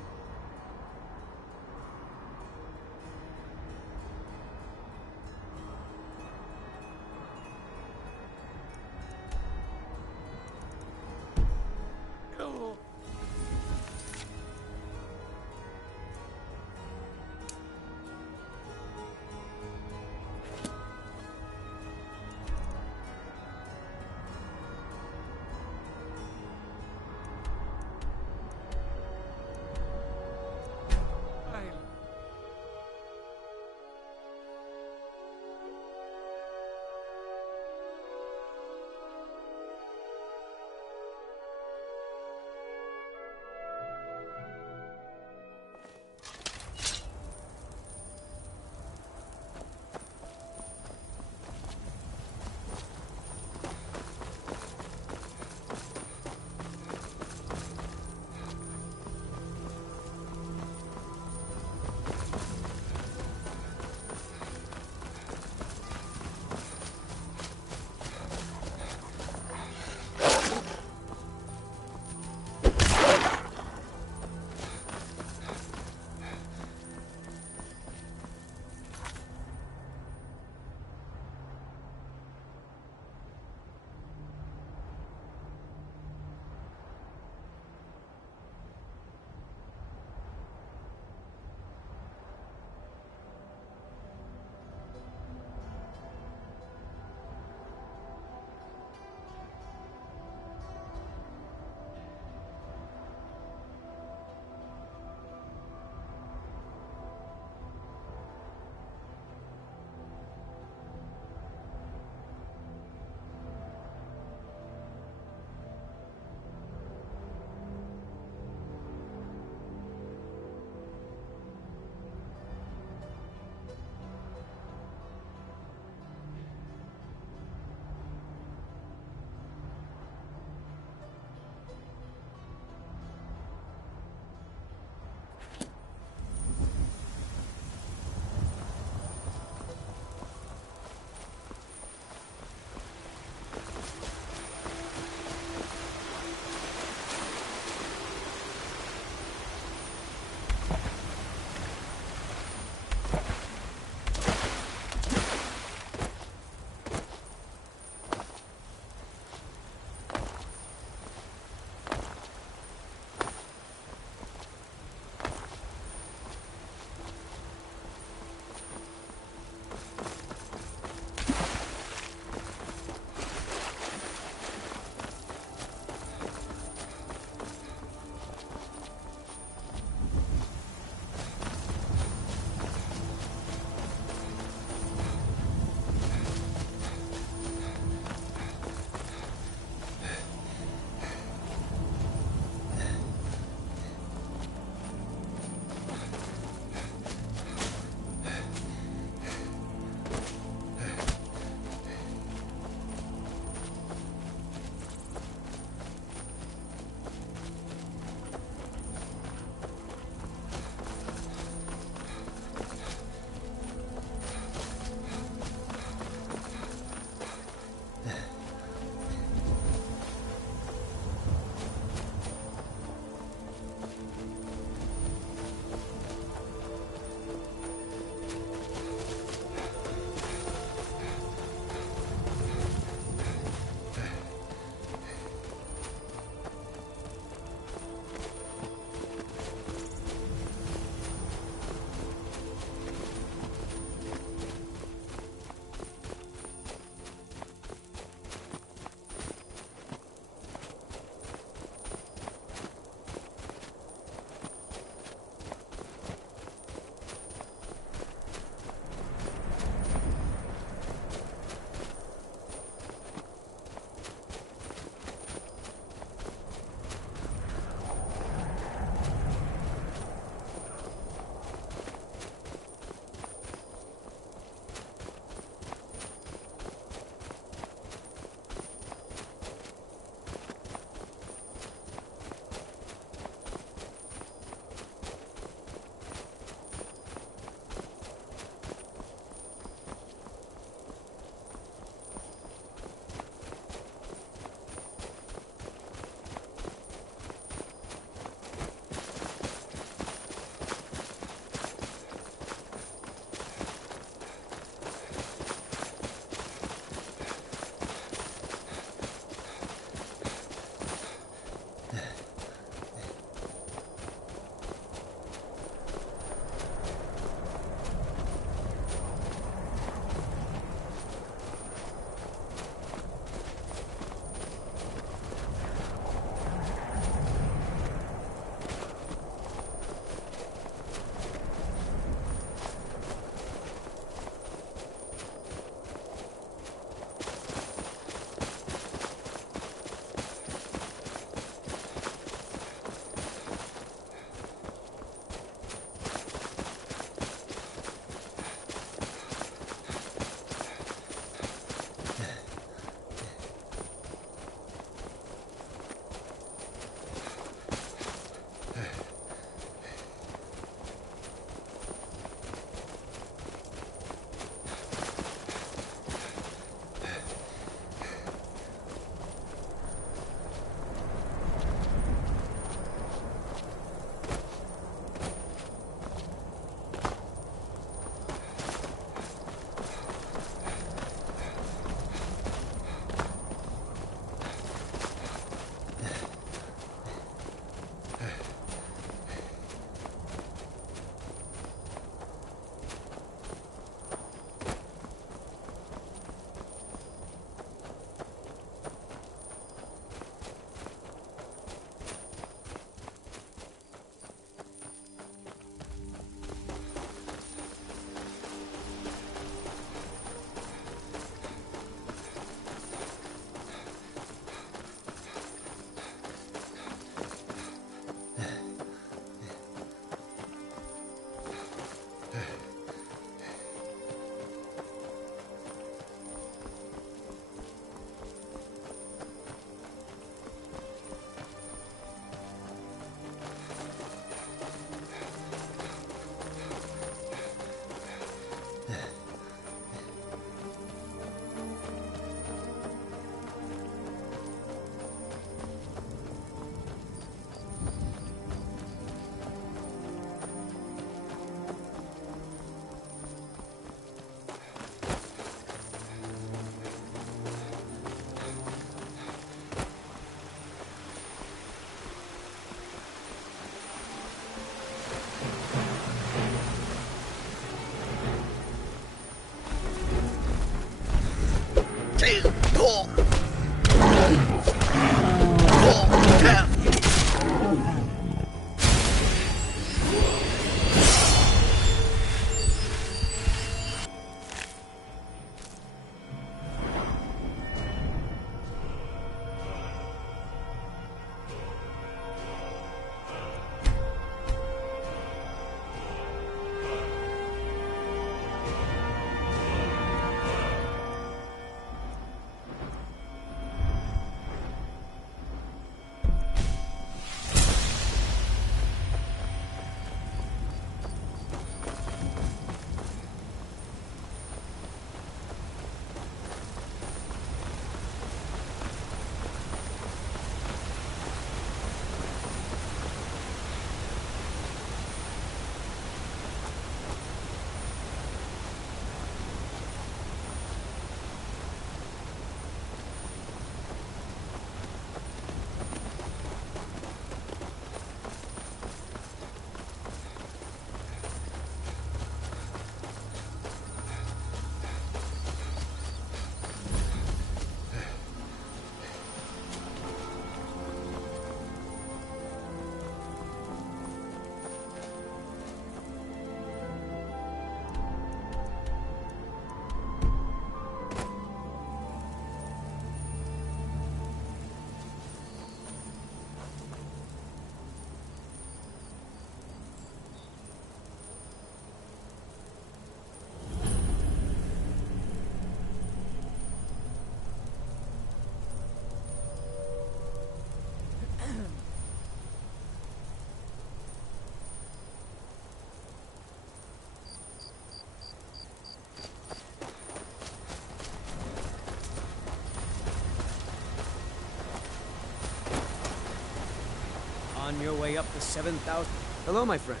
On your way up the 7,000... Hello, my friend.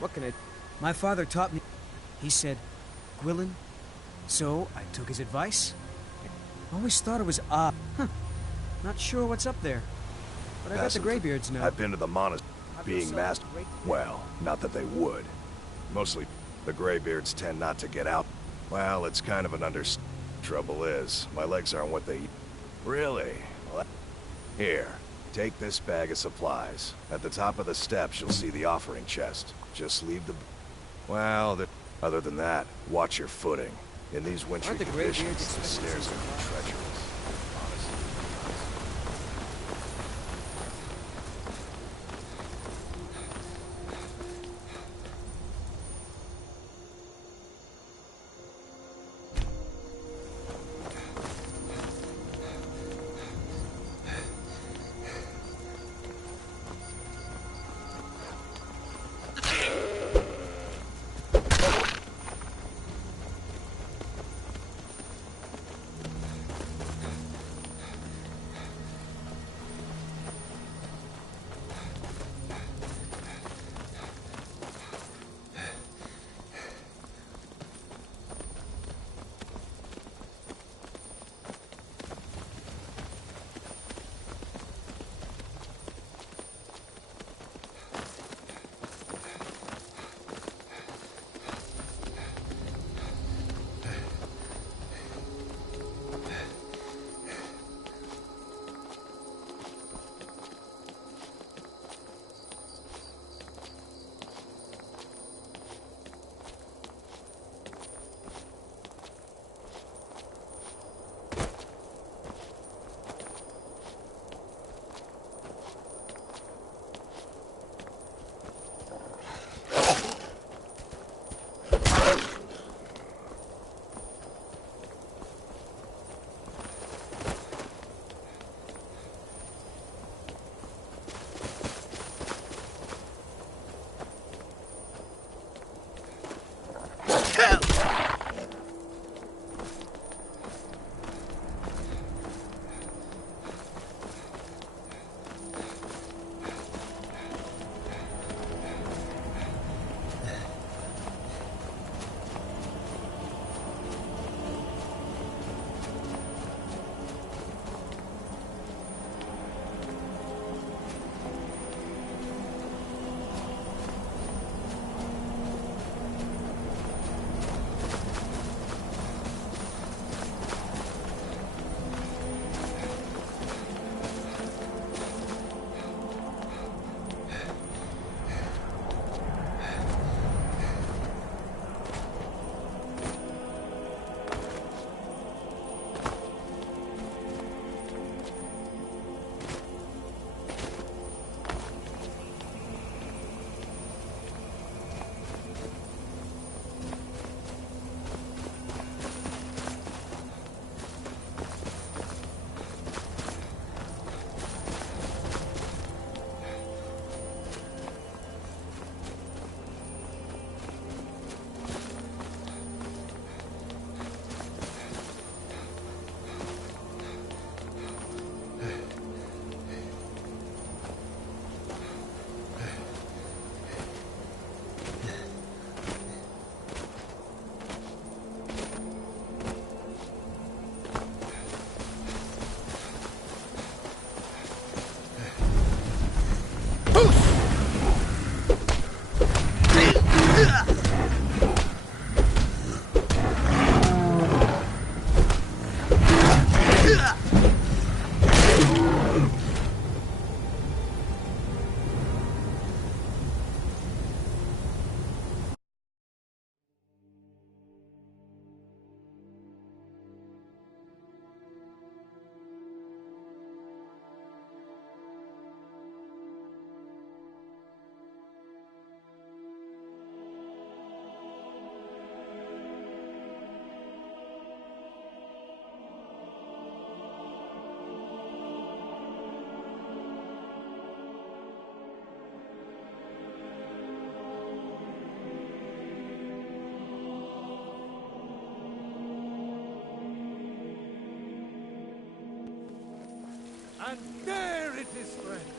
What can I... My father taught me... He said, Gwilyn. So, I took his advice. Always thought it was odd. Huh. Not sure what's up there. But I got the Greybeards now. I've been to the monastery. Being master... Well, not that they would. Mostly, the Greybeards tend not to get out. Well, it's kind of an Trouble is, my legs aren't what they... Really? Well, here. Take this bag of supplies. At the top of the steps, you'll see the offering chest. Just leave the... Well, other than that, watch your footing. In these wintry conditions, the stairs can be treacherous. And there it is, friend.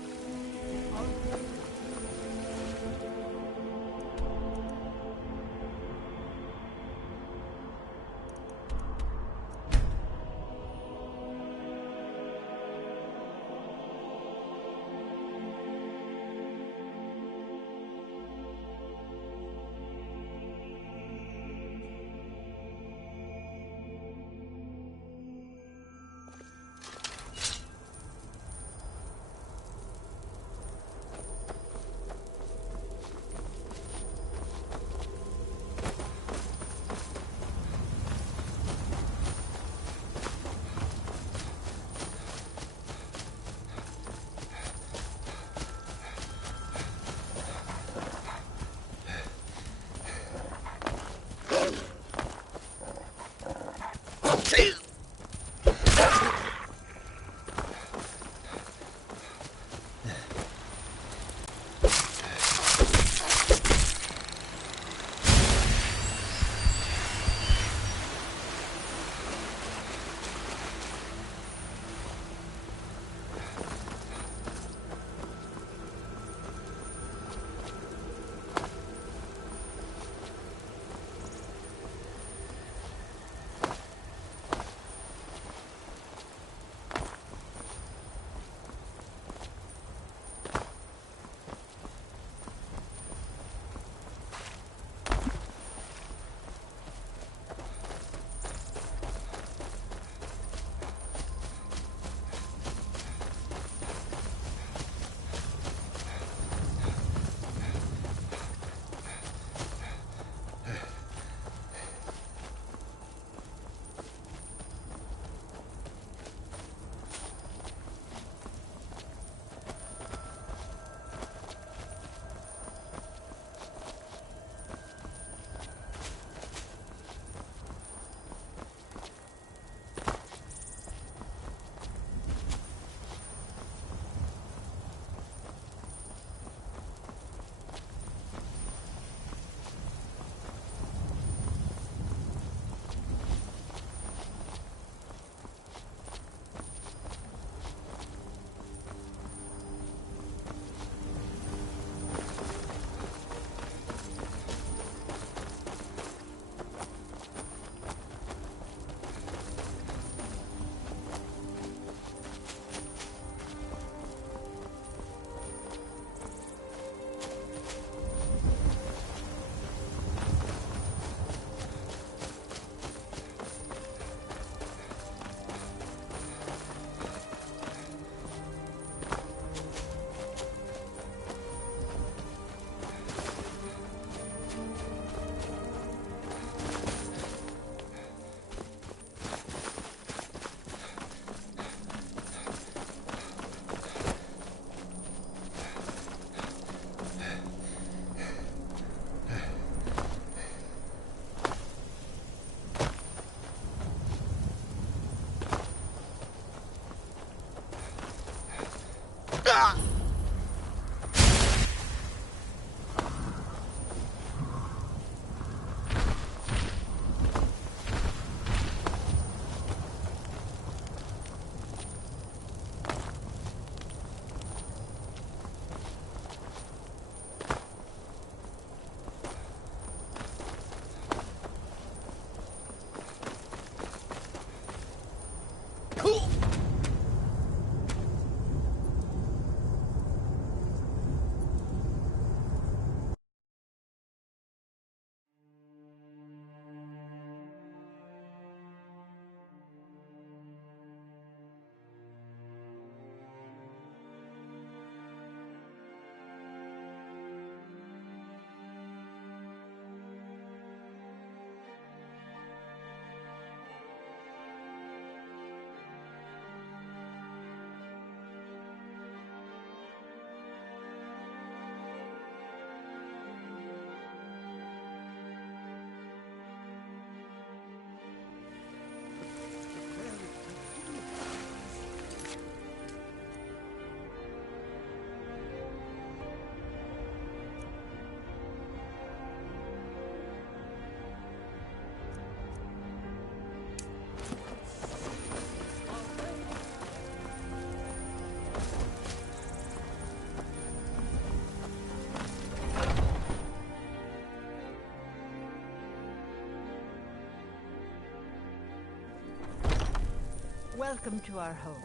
Welcome to our home.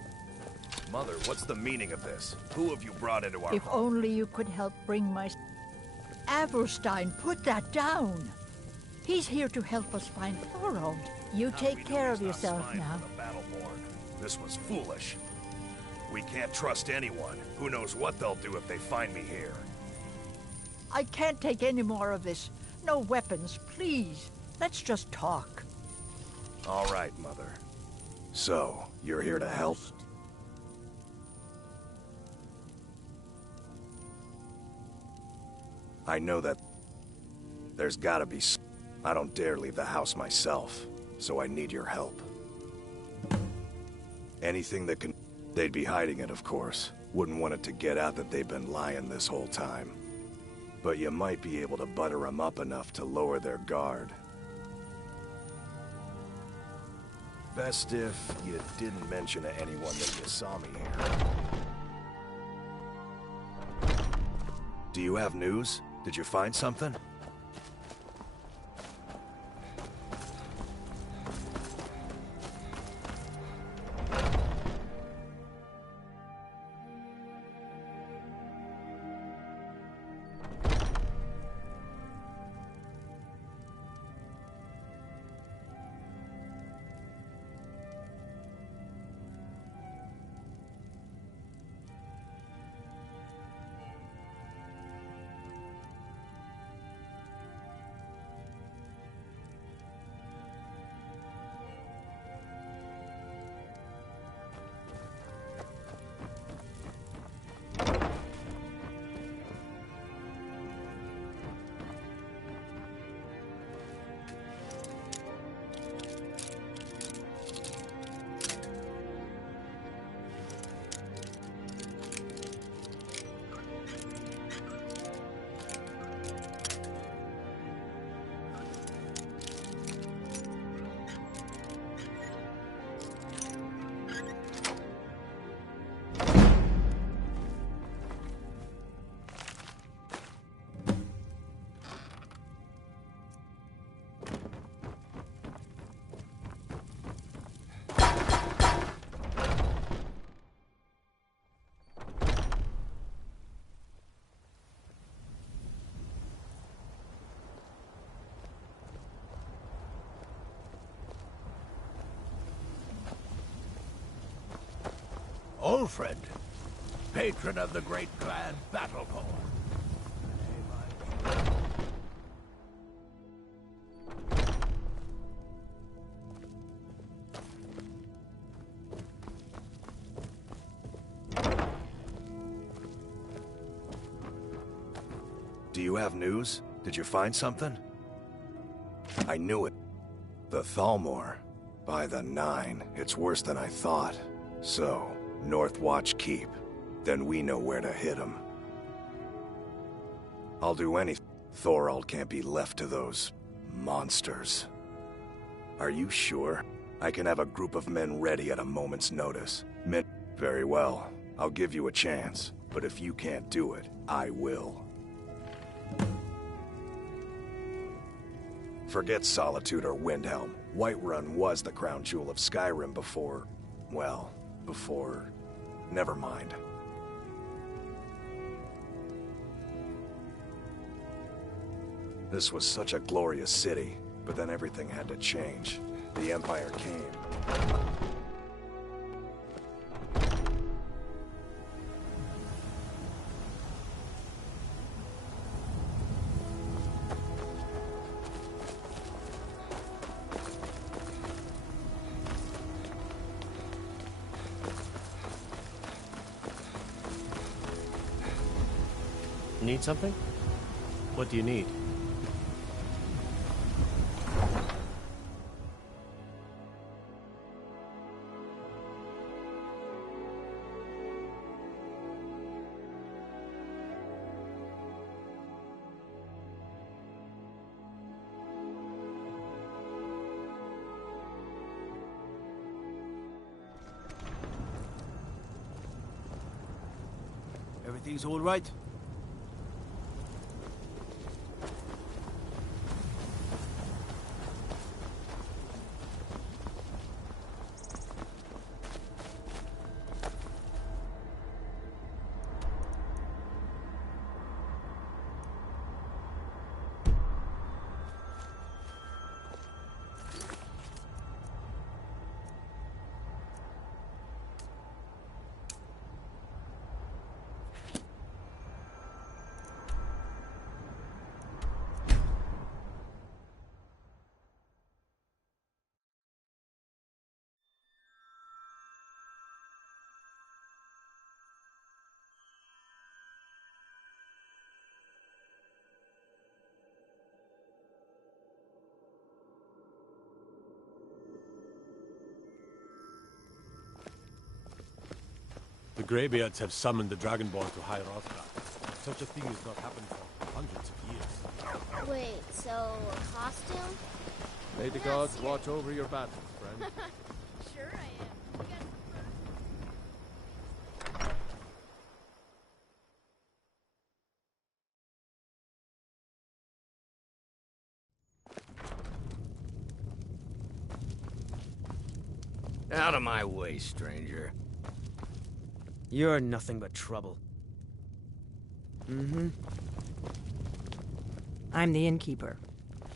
Mother, what's the meaning of this? Who have you brought into our If home? only you could help bring my... Avelstein, put that down! He's here to help us find Thorold. You take care of yourself now. This was foolish. We can't trust anyone. Who knows what they'll do if they find me here. I can't take any more of this. No weapons, please. Let's just talk. All right, Mother. So, you're here to help? I know that there's gotta be I don't dare leave the house myself, so I need your help. Anything that can... They'd be hiding it, of course. Wouldn't want it to get out that they've been lying this whole time. But you might be able to butter them up enough to lower their guard. Best if you didn't mention to anyone that you saw me here. Do you have news? Did you find something? Old friend, patron of the great clan Battlepole. Do you have news? Did you find something? I knew it. The Thalmor. By the 9, it's worse than I thought. So, North Watch Keep. Then we know where to hit him. I'll do anything. Thorold can't be left to those monsters. Are you sure? I can have a group of men ready at a moment's notice. Men, very well. I'll give you a chance. But if you can't do it, I will. Forget Solitude or Windhelm. Whiterun was the crown jewel of Skyrim before... well, before... never mind. This was such a glorious city, but then everything had to change. The Empire came. Need something? What do you need? Everything's all right? The Greybeards have summoned the Dragonborn to High Rothgar. Such a thing has not happened for hundreds of years. Wait, so a costume? May the gods watch over your battles, friend. Sure I am. Out of my way, stranger. You're nothing but trouble. Mm-hmm. I'm the innkeeper.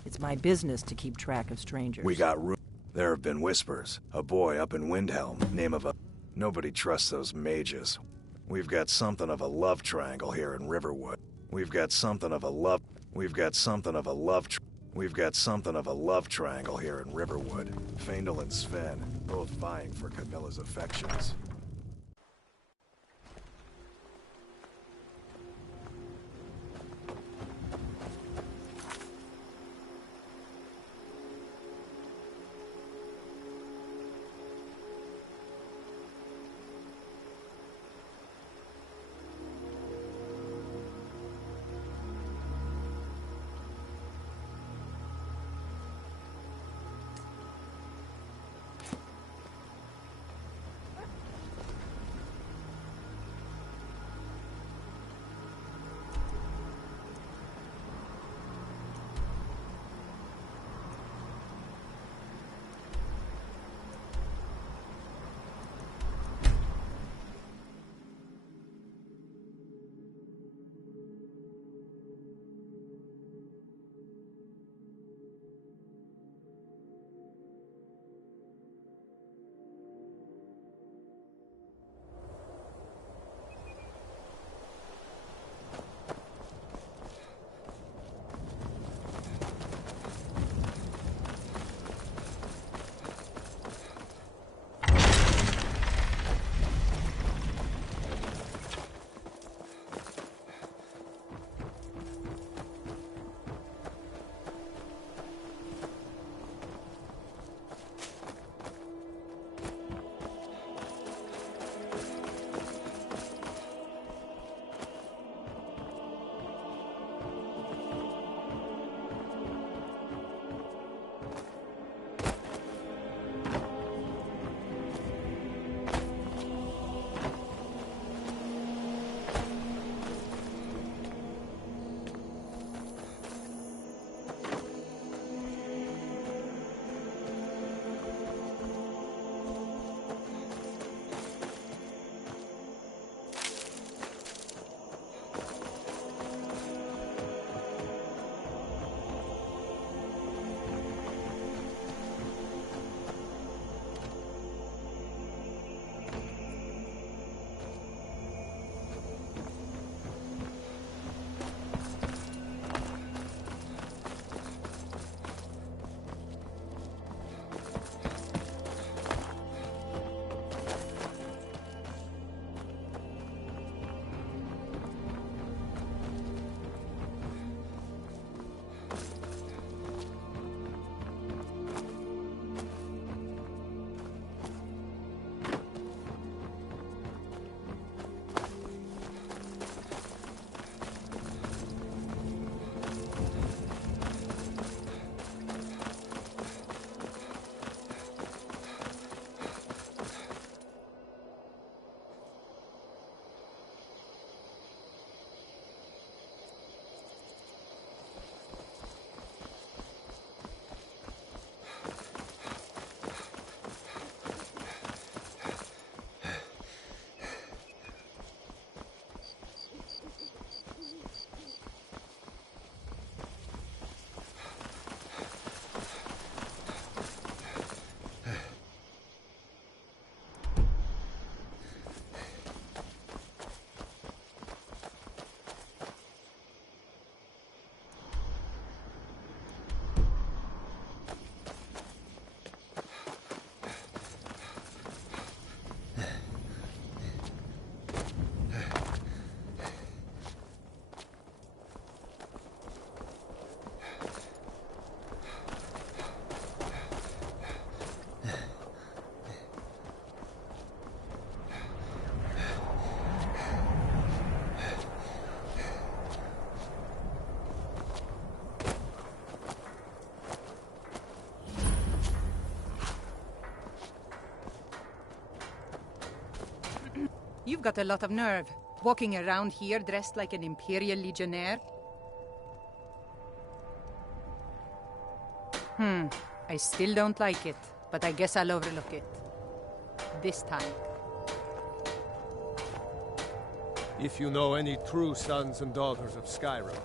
It's my business to keep track of strangers. We got room. There have been whispers. A boy up in Windhelm, name of a... Nobody trusts those mages. We've got something of a love triangle here in Riverwood. We've got something of a love triangle here in Riverwood. Faendal and Sven, both vying for Camilla's affections. got a lot of nerve. Walking around here dressed like an Imperial Legionnaire. I still don't like it, but I guess I'll overlook it. This time. If you know any true sons and daughters of Skyrim,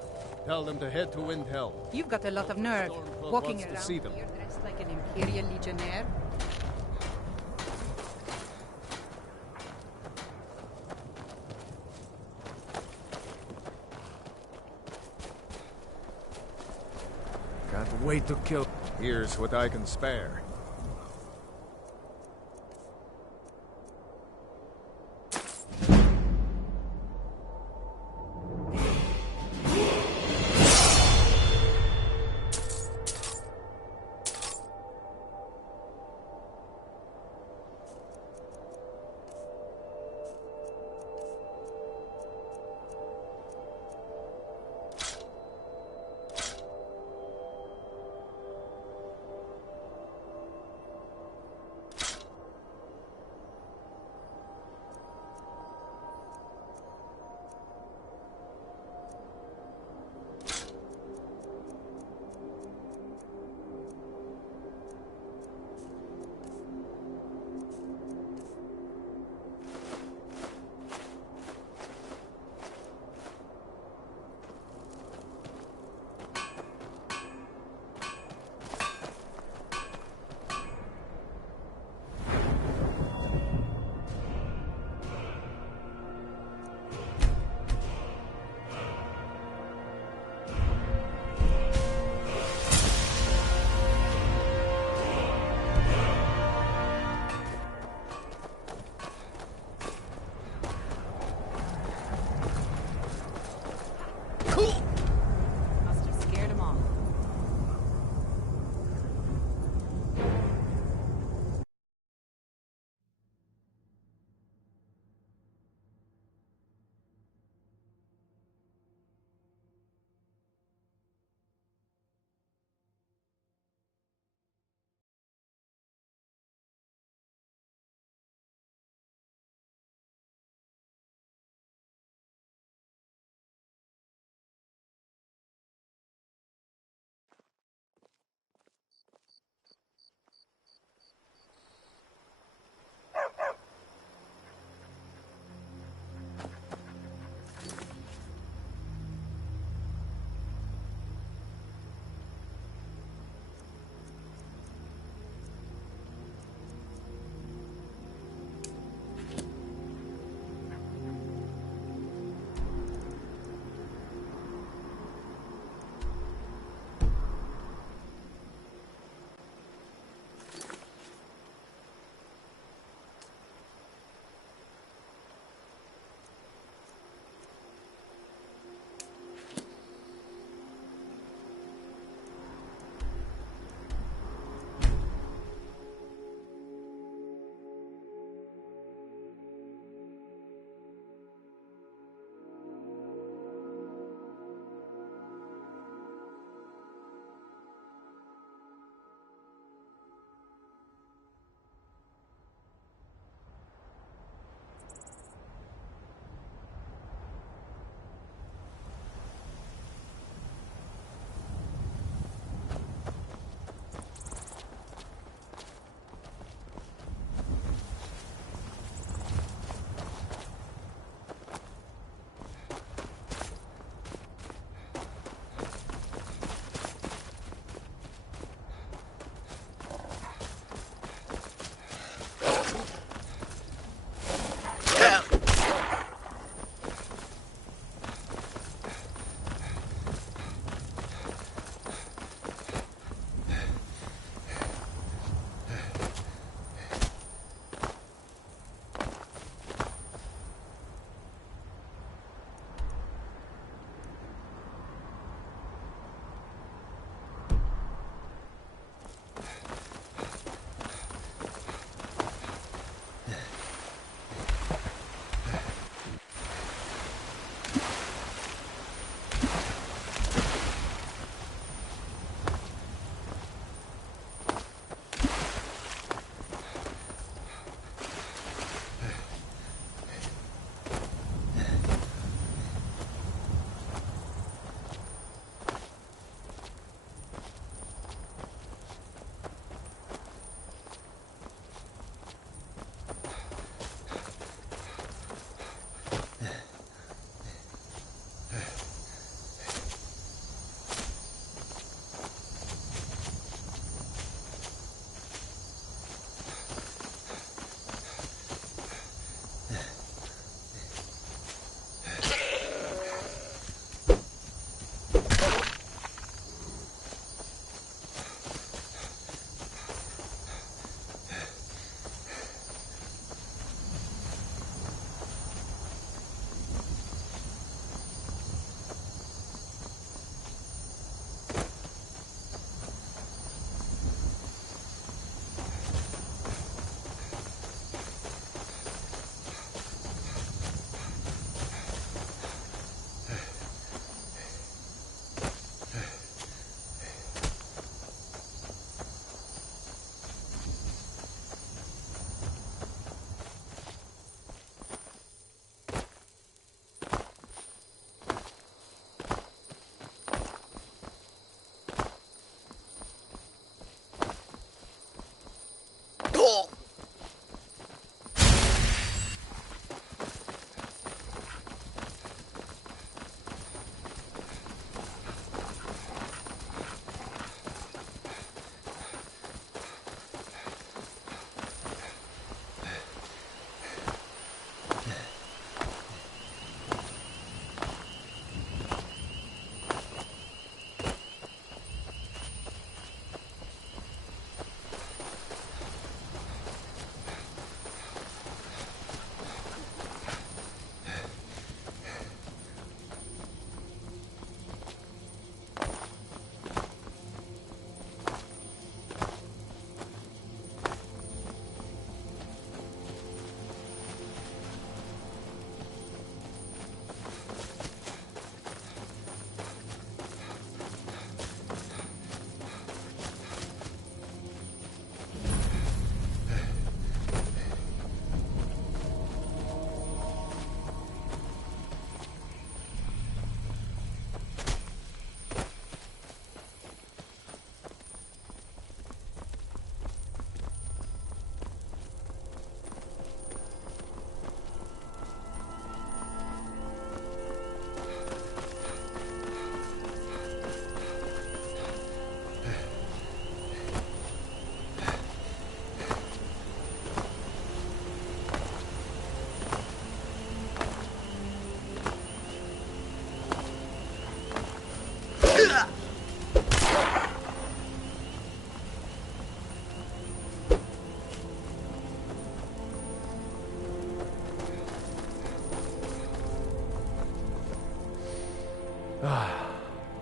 tell them to head to Windhelm. You've got a lot of nerve. Walking wants to around see them. here dressed like an Imperial Legionnaire. Can't wait to kill. Here's what I can spare.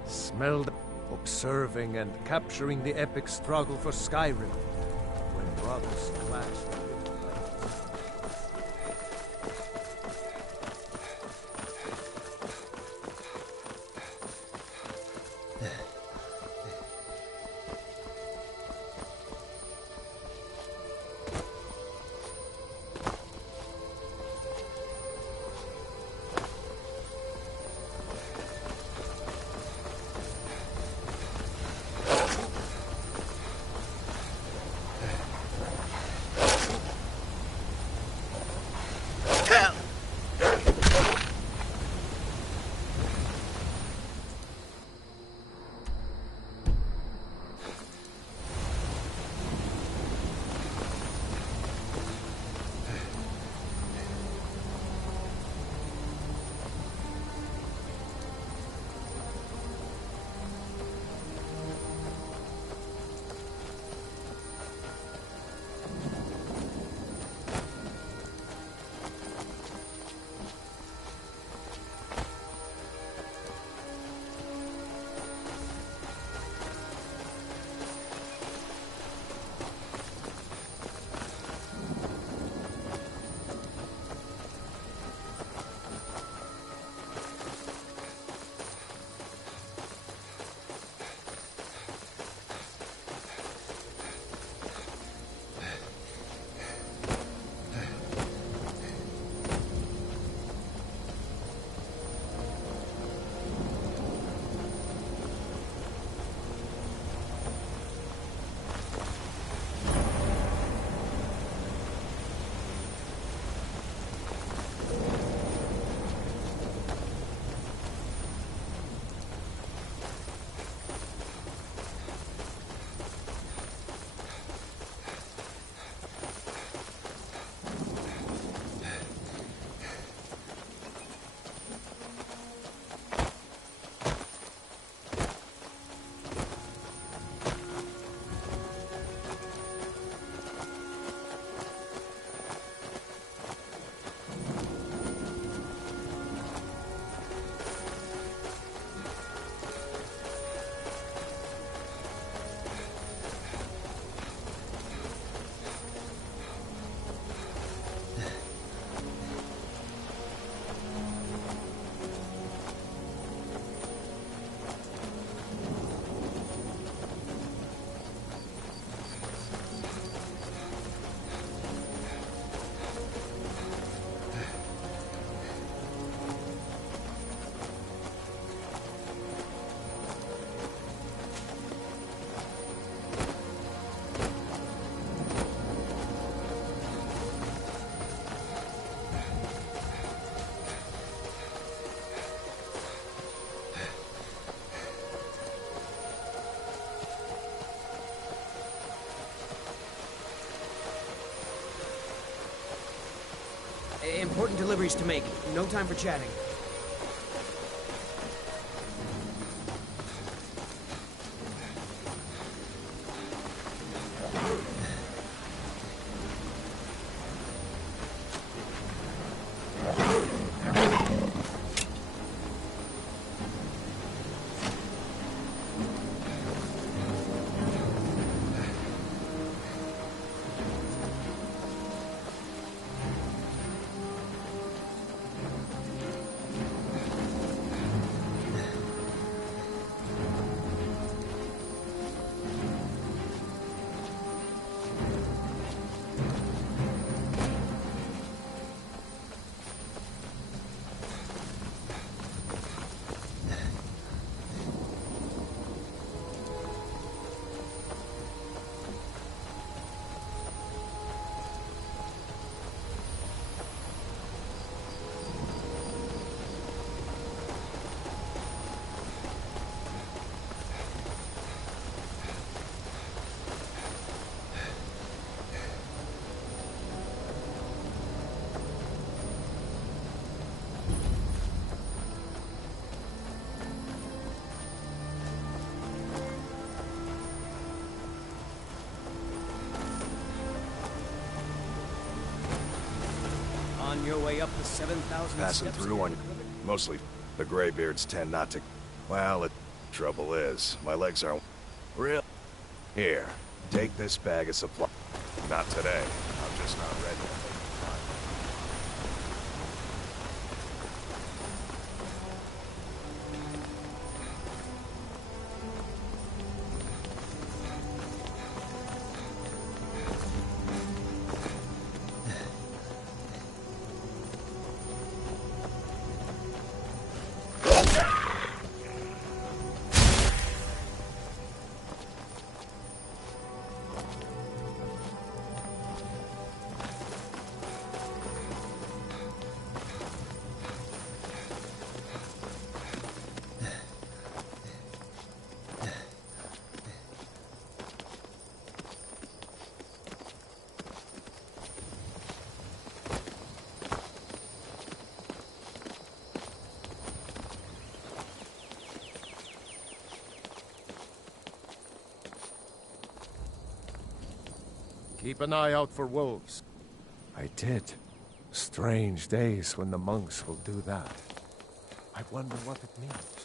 Smelled observing and capturing the epic struggle for Skyrim when brothers clashed. Important deliveries to make. No time for chatting. On your way up the 7,000 Passing steps through on... Mostly, the Greybeards tend not to... Well, the trouble is, my legs aren't real. Here, take this bag of supplies. Not today. I'm just not ready. Keep an eye out for wolves. I did. Strange days when the monks will do that. I wonder what it means.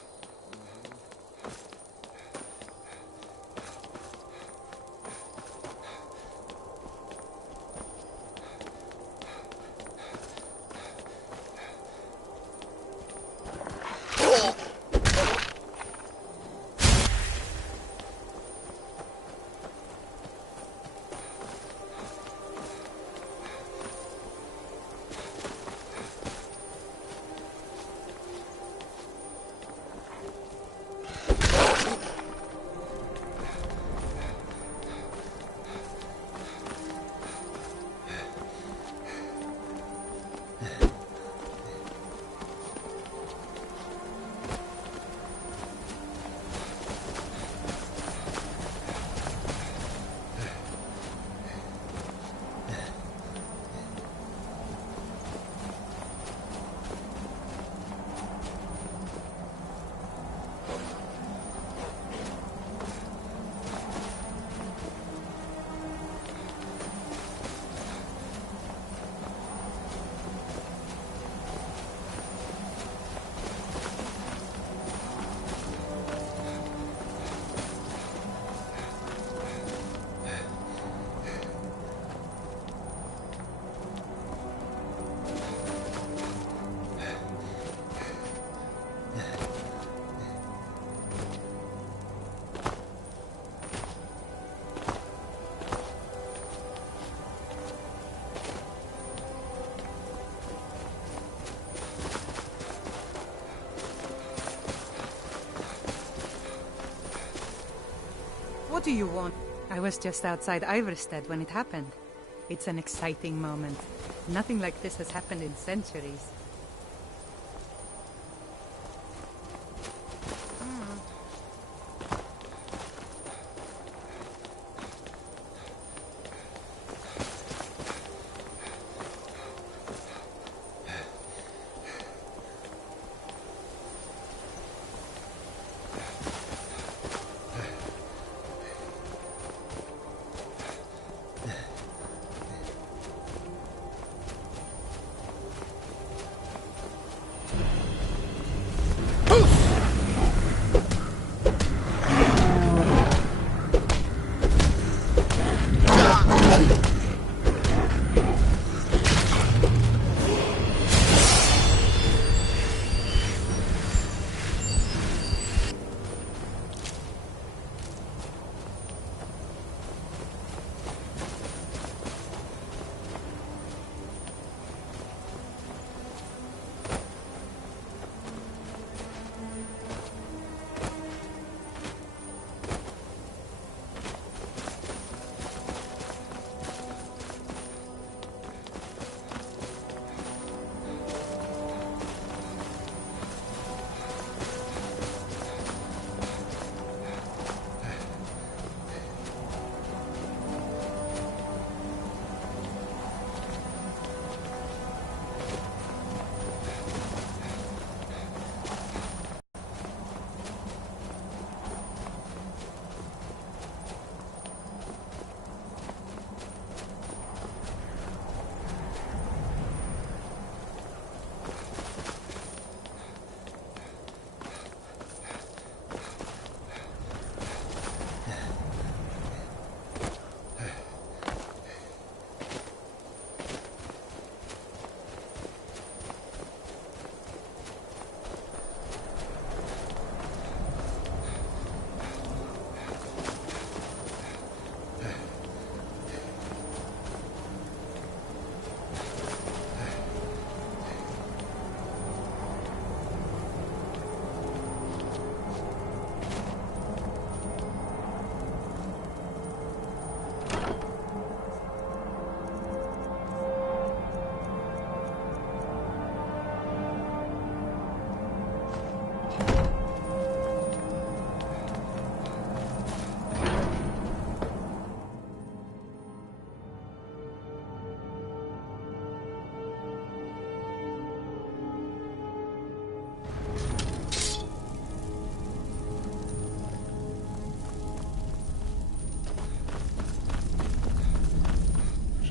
What do you want? I was just outside Iverstead when it happened. It's an exciting moment. Nothing like this has happened in centuries.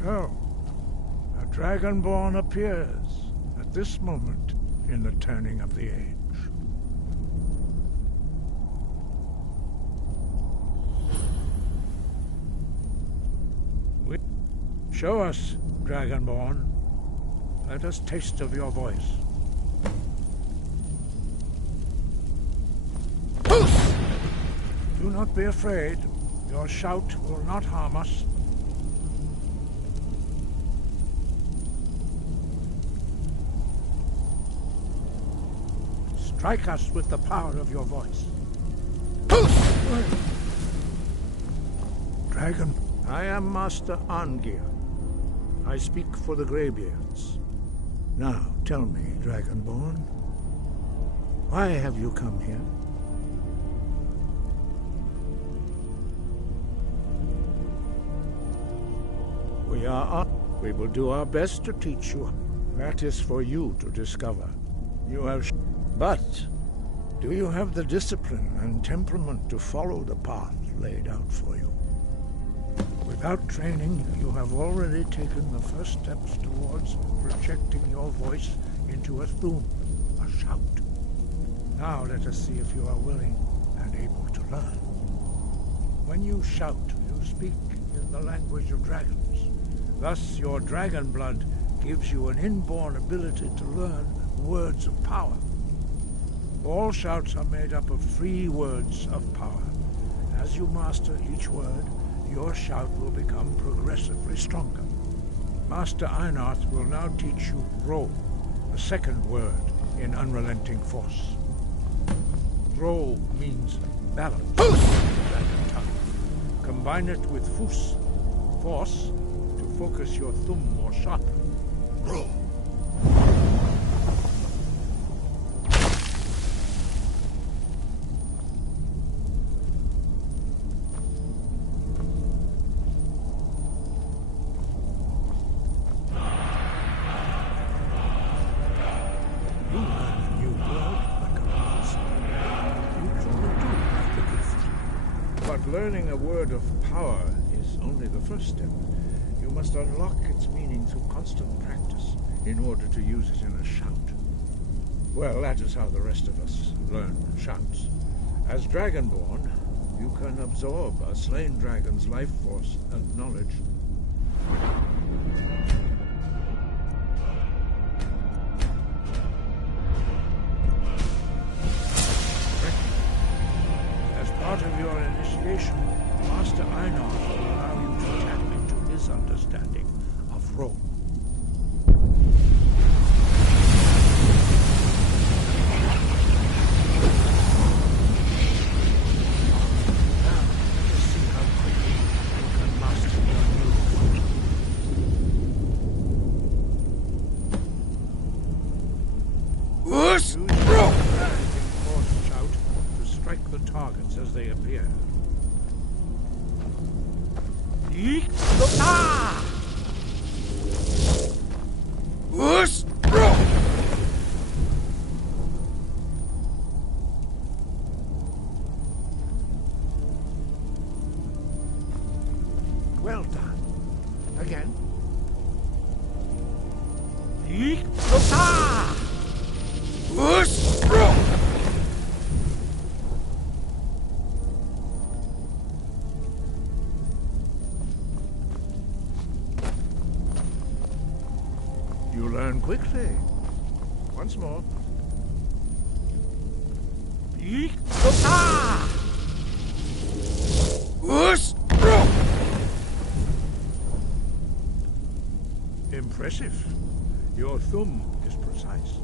So, a Dragonborn appears at this moment in the turning of the age. Show us, Dragonborn. Let us taste of your voice. Do not be afraid. Your shout will not harm us. Strike us with the power of your voice. Dragon, I am Master Arngir. I speak for the Greybeards. Now, tell me, Dragonborn, why have you come here? We will do our best to teach you. That is for you to discover. You have... But, do you have the discipline and temperament to follow the path laid out for you? Without training, you have already taken the first steps towards projecting your voice into a thum, a shout. Now let us see if you are willing and able to learn. When you shout, you speak in the language of dragons. Thus, your dragon blood gives you an inborn ability to learn words of power. All shouts are made up of 3 words of power. As you master each word, your shout will become progressively stronger. Master Einarth will now teach you Ro, the second word in Unrelenting Force. Ro means balance in dragon tongue. Combine it with Fus, force, to focus your thumb more sharply. Ro. Learning a word of power is only the first step. You must unlock its meaning through constant practice in order to use it in a shout. Well, that is how the rest of us learn shouts. As Dragonborn, you can absorb a slain dragon's life force and knowledge. Part of your initiation, Master Einarth will allow you to tap into his understanding of Ro. Now, let us see how quickly you can master your new Use Ro! Shout to strike the targets as they appear. Well done. Again. You learn quickly. Once more. Impressive. Your thumb is precise.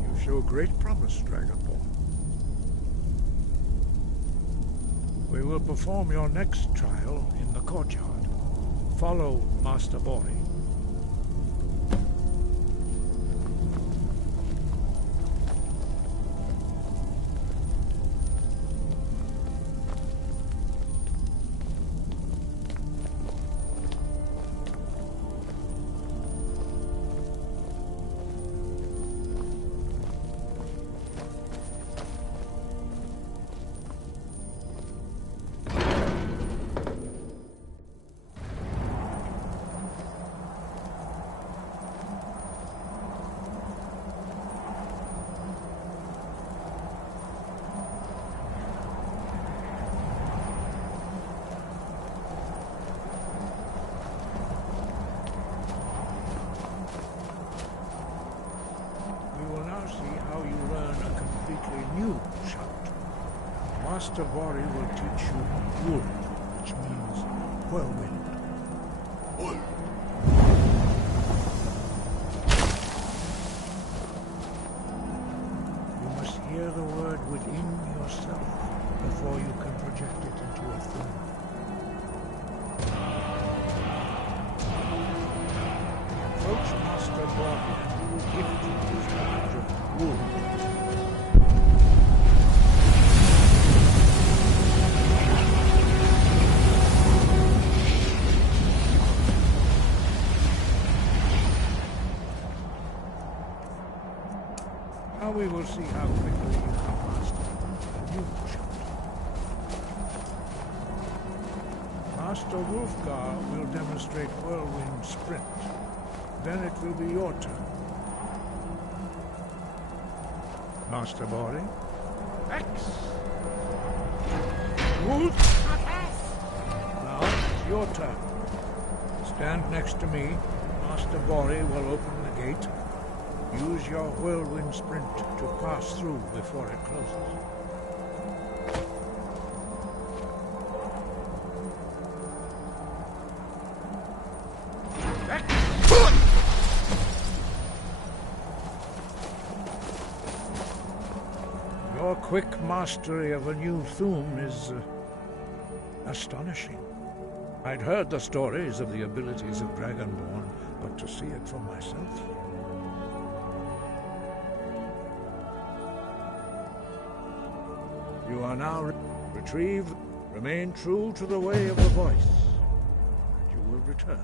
You show great promise, Dragonborn. We will perform your next trial in the courtyard. Follow Master Bori. how you learn a completely new shout. Master Bori will teach you Wool, which means whirlwind. Wool. You must hear the word within yourself before you can project it into a thing. Approach Master Bori and he will gift you his knowledge of wool. Now we will see how quickly you can master a new shot. Master Wolfgar will demonstrate whirlwind sprint. Then it will be your turn. Master Bori. X! Wolf! Now it's your turn. Stand next to me. Master Bori will open the gate. Use your whirlwind sprint to pass through before it closes. Your quick mastery of a new Thuum is astonishing. I'd heard the stories of the abilities of Dragonborn, but to see it for myself... You are now retrieved. Remain true to the way of the voice, and you will return.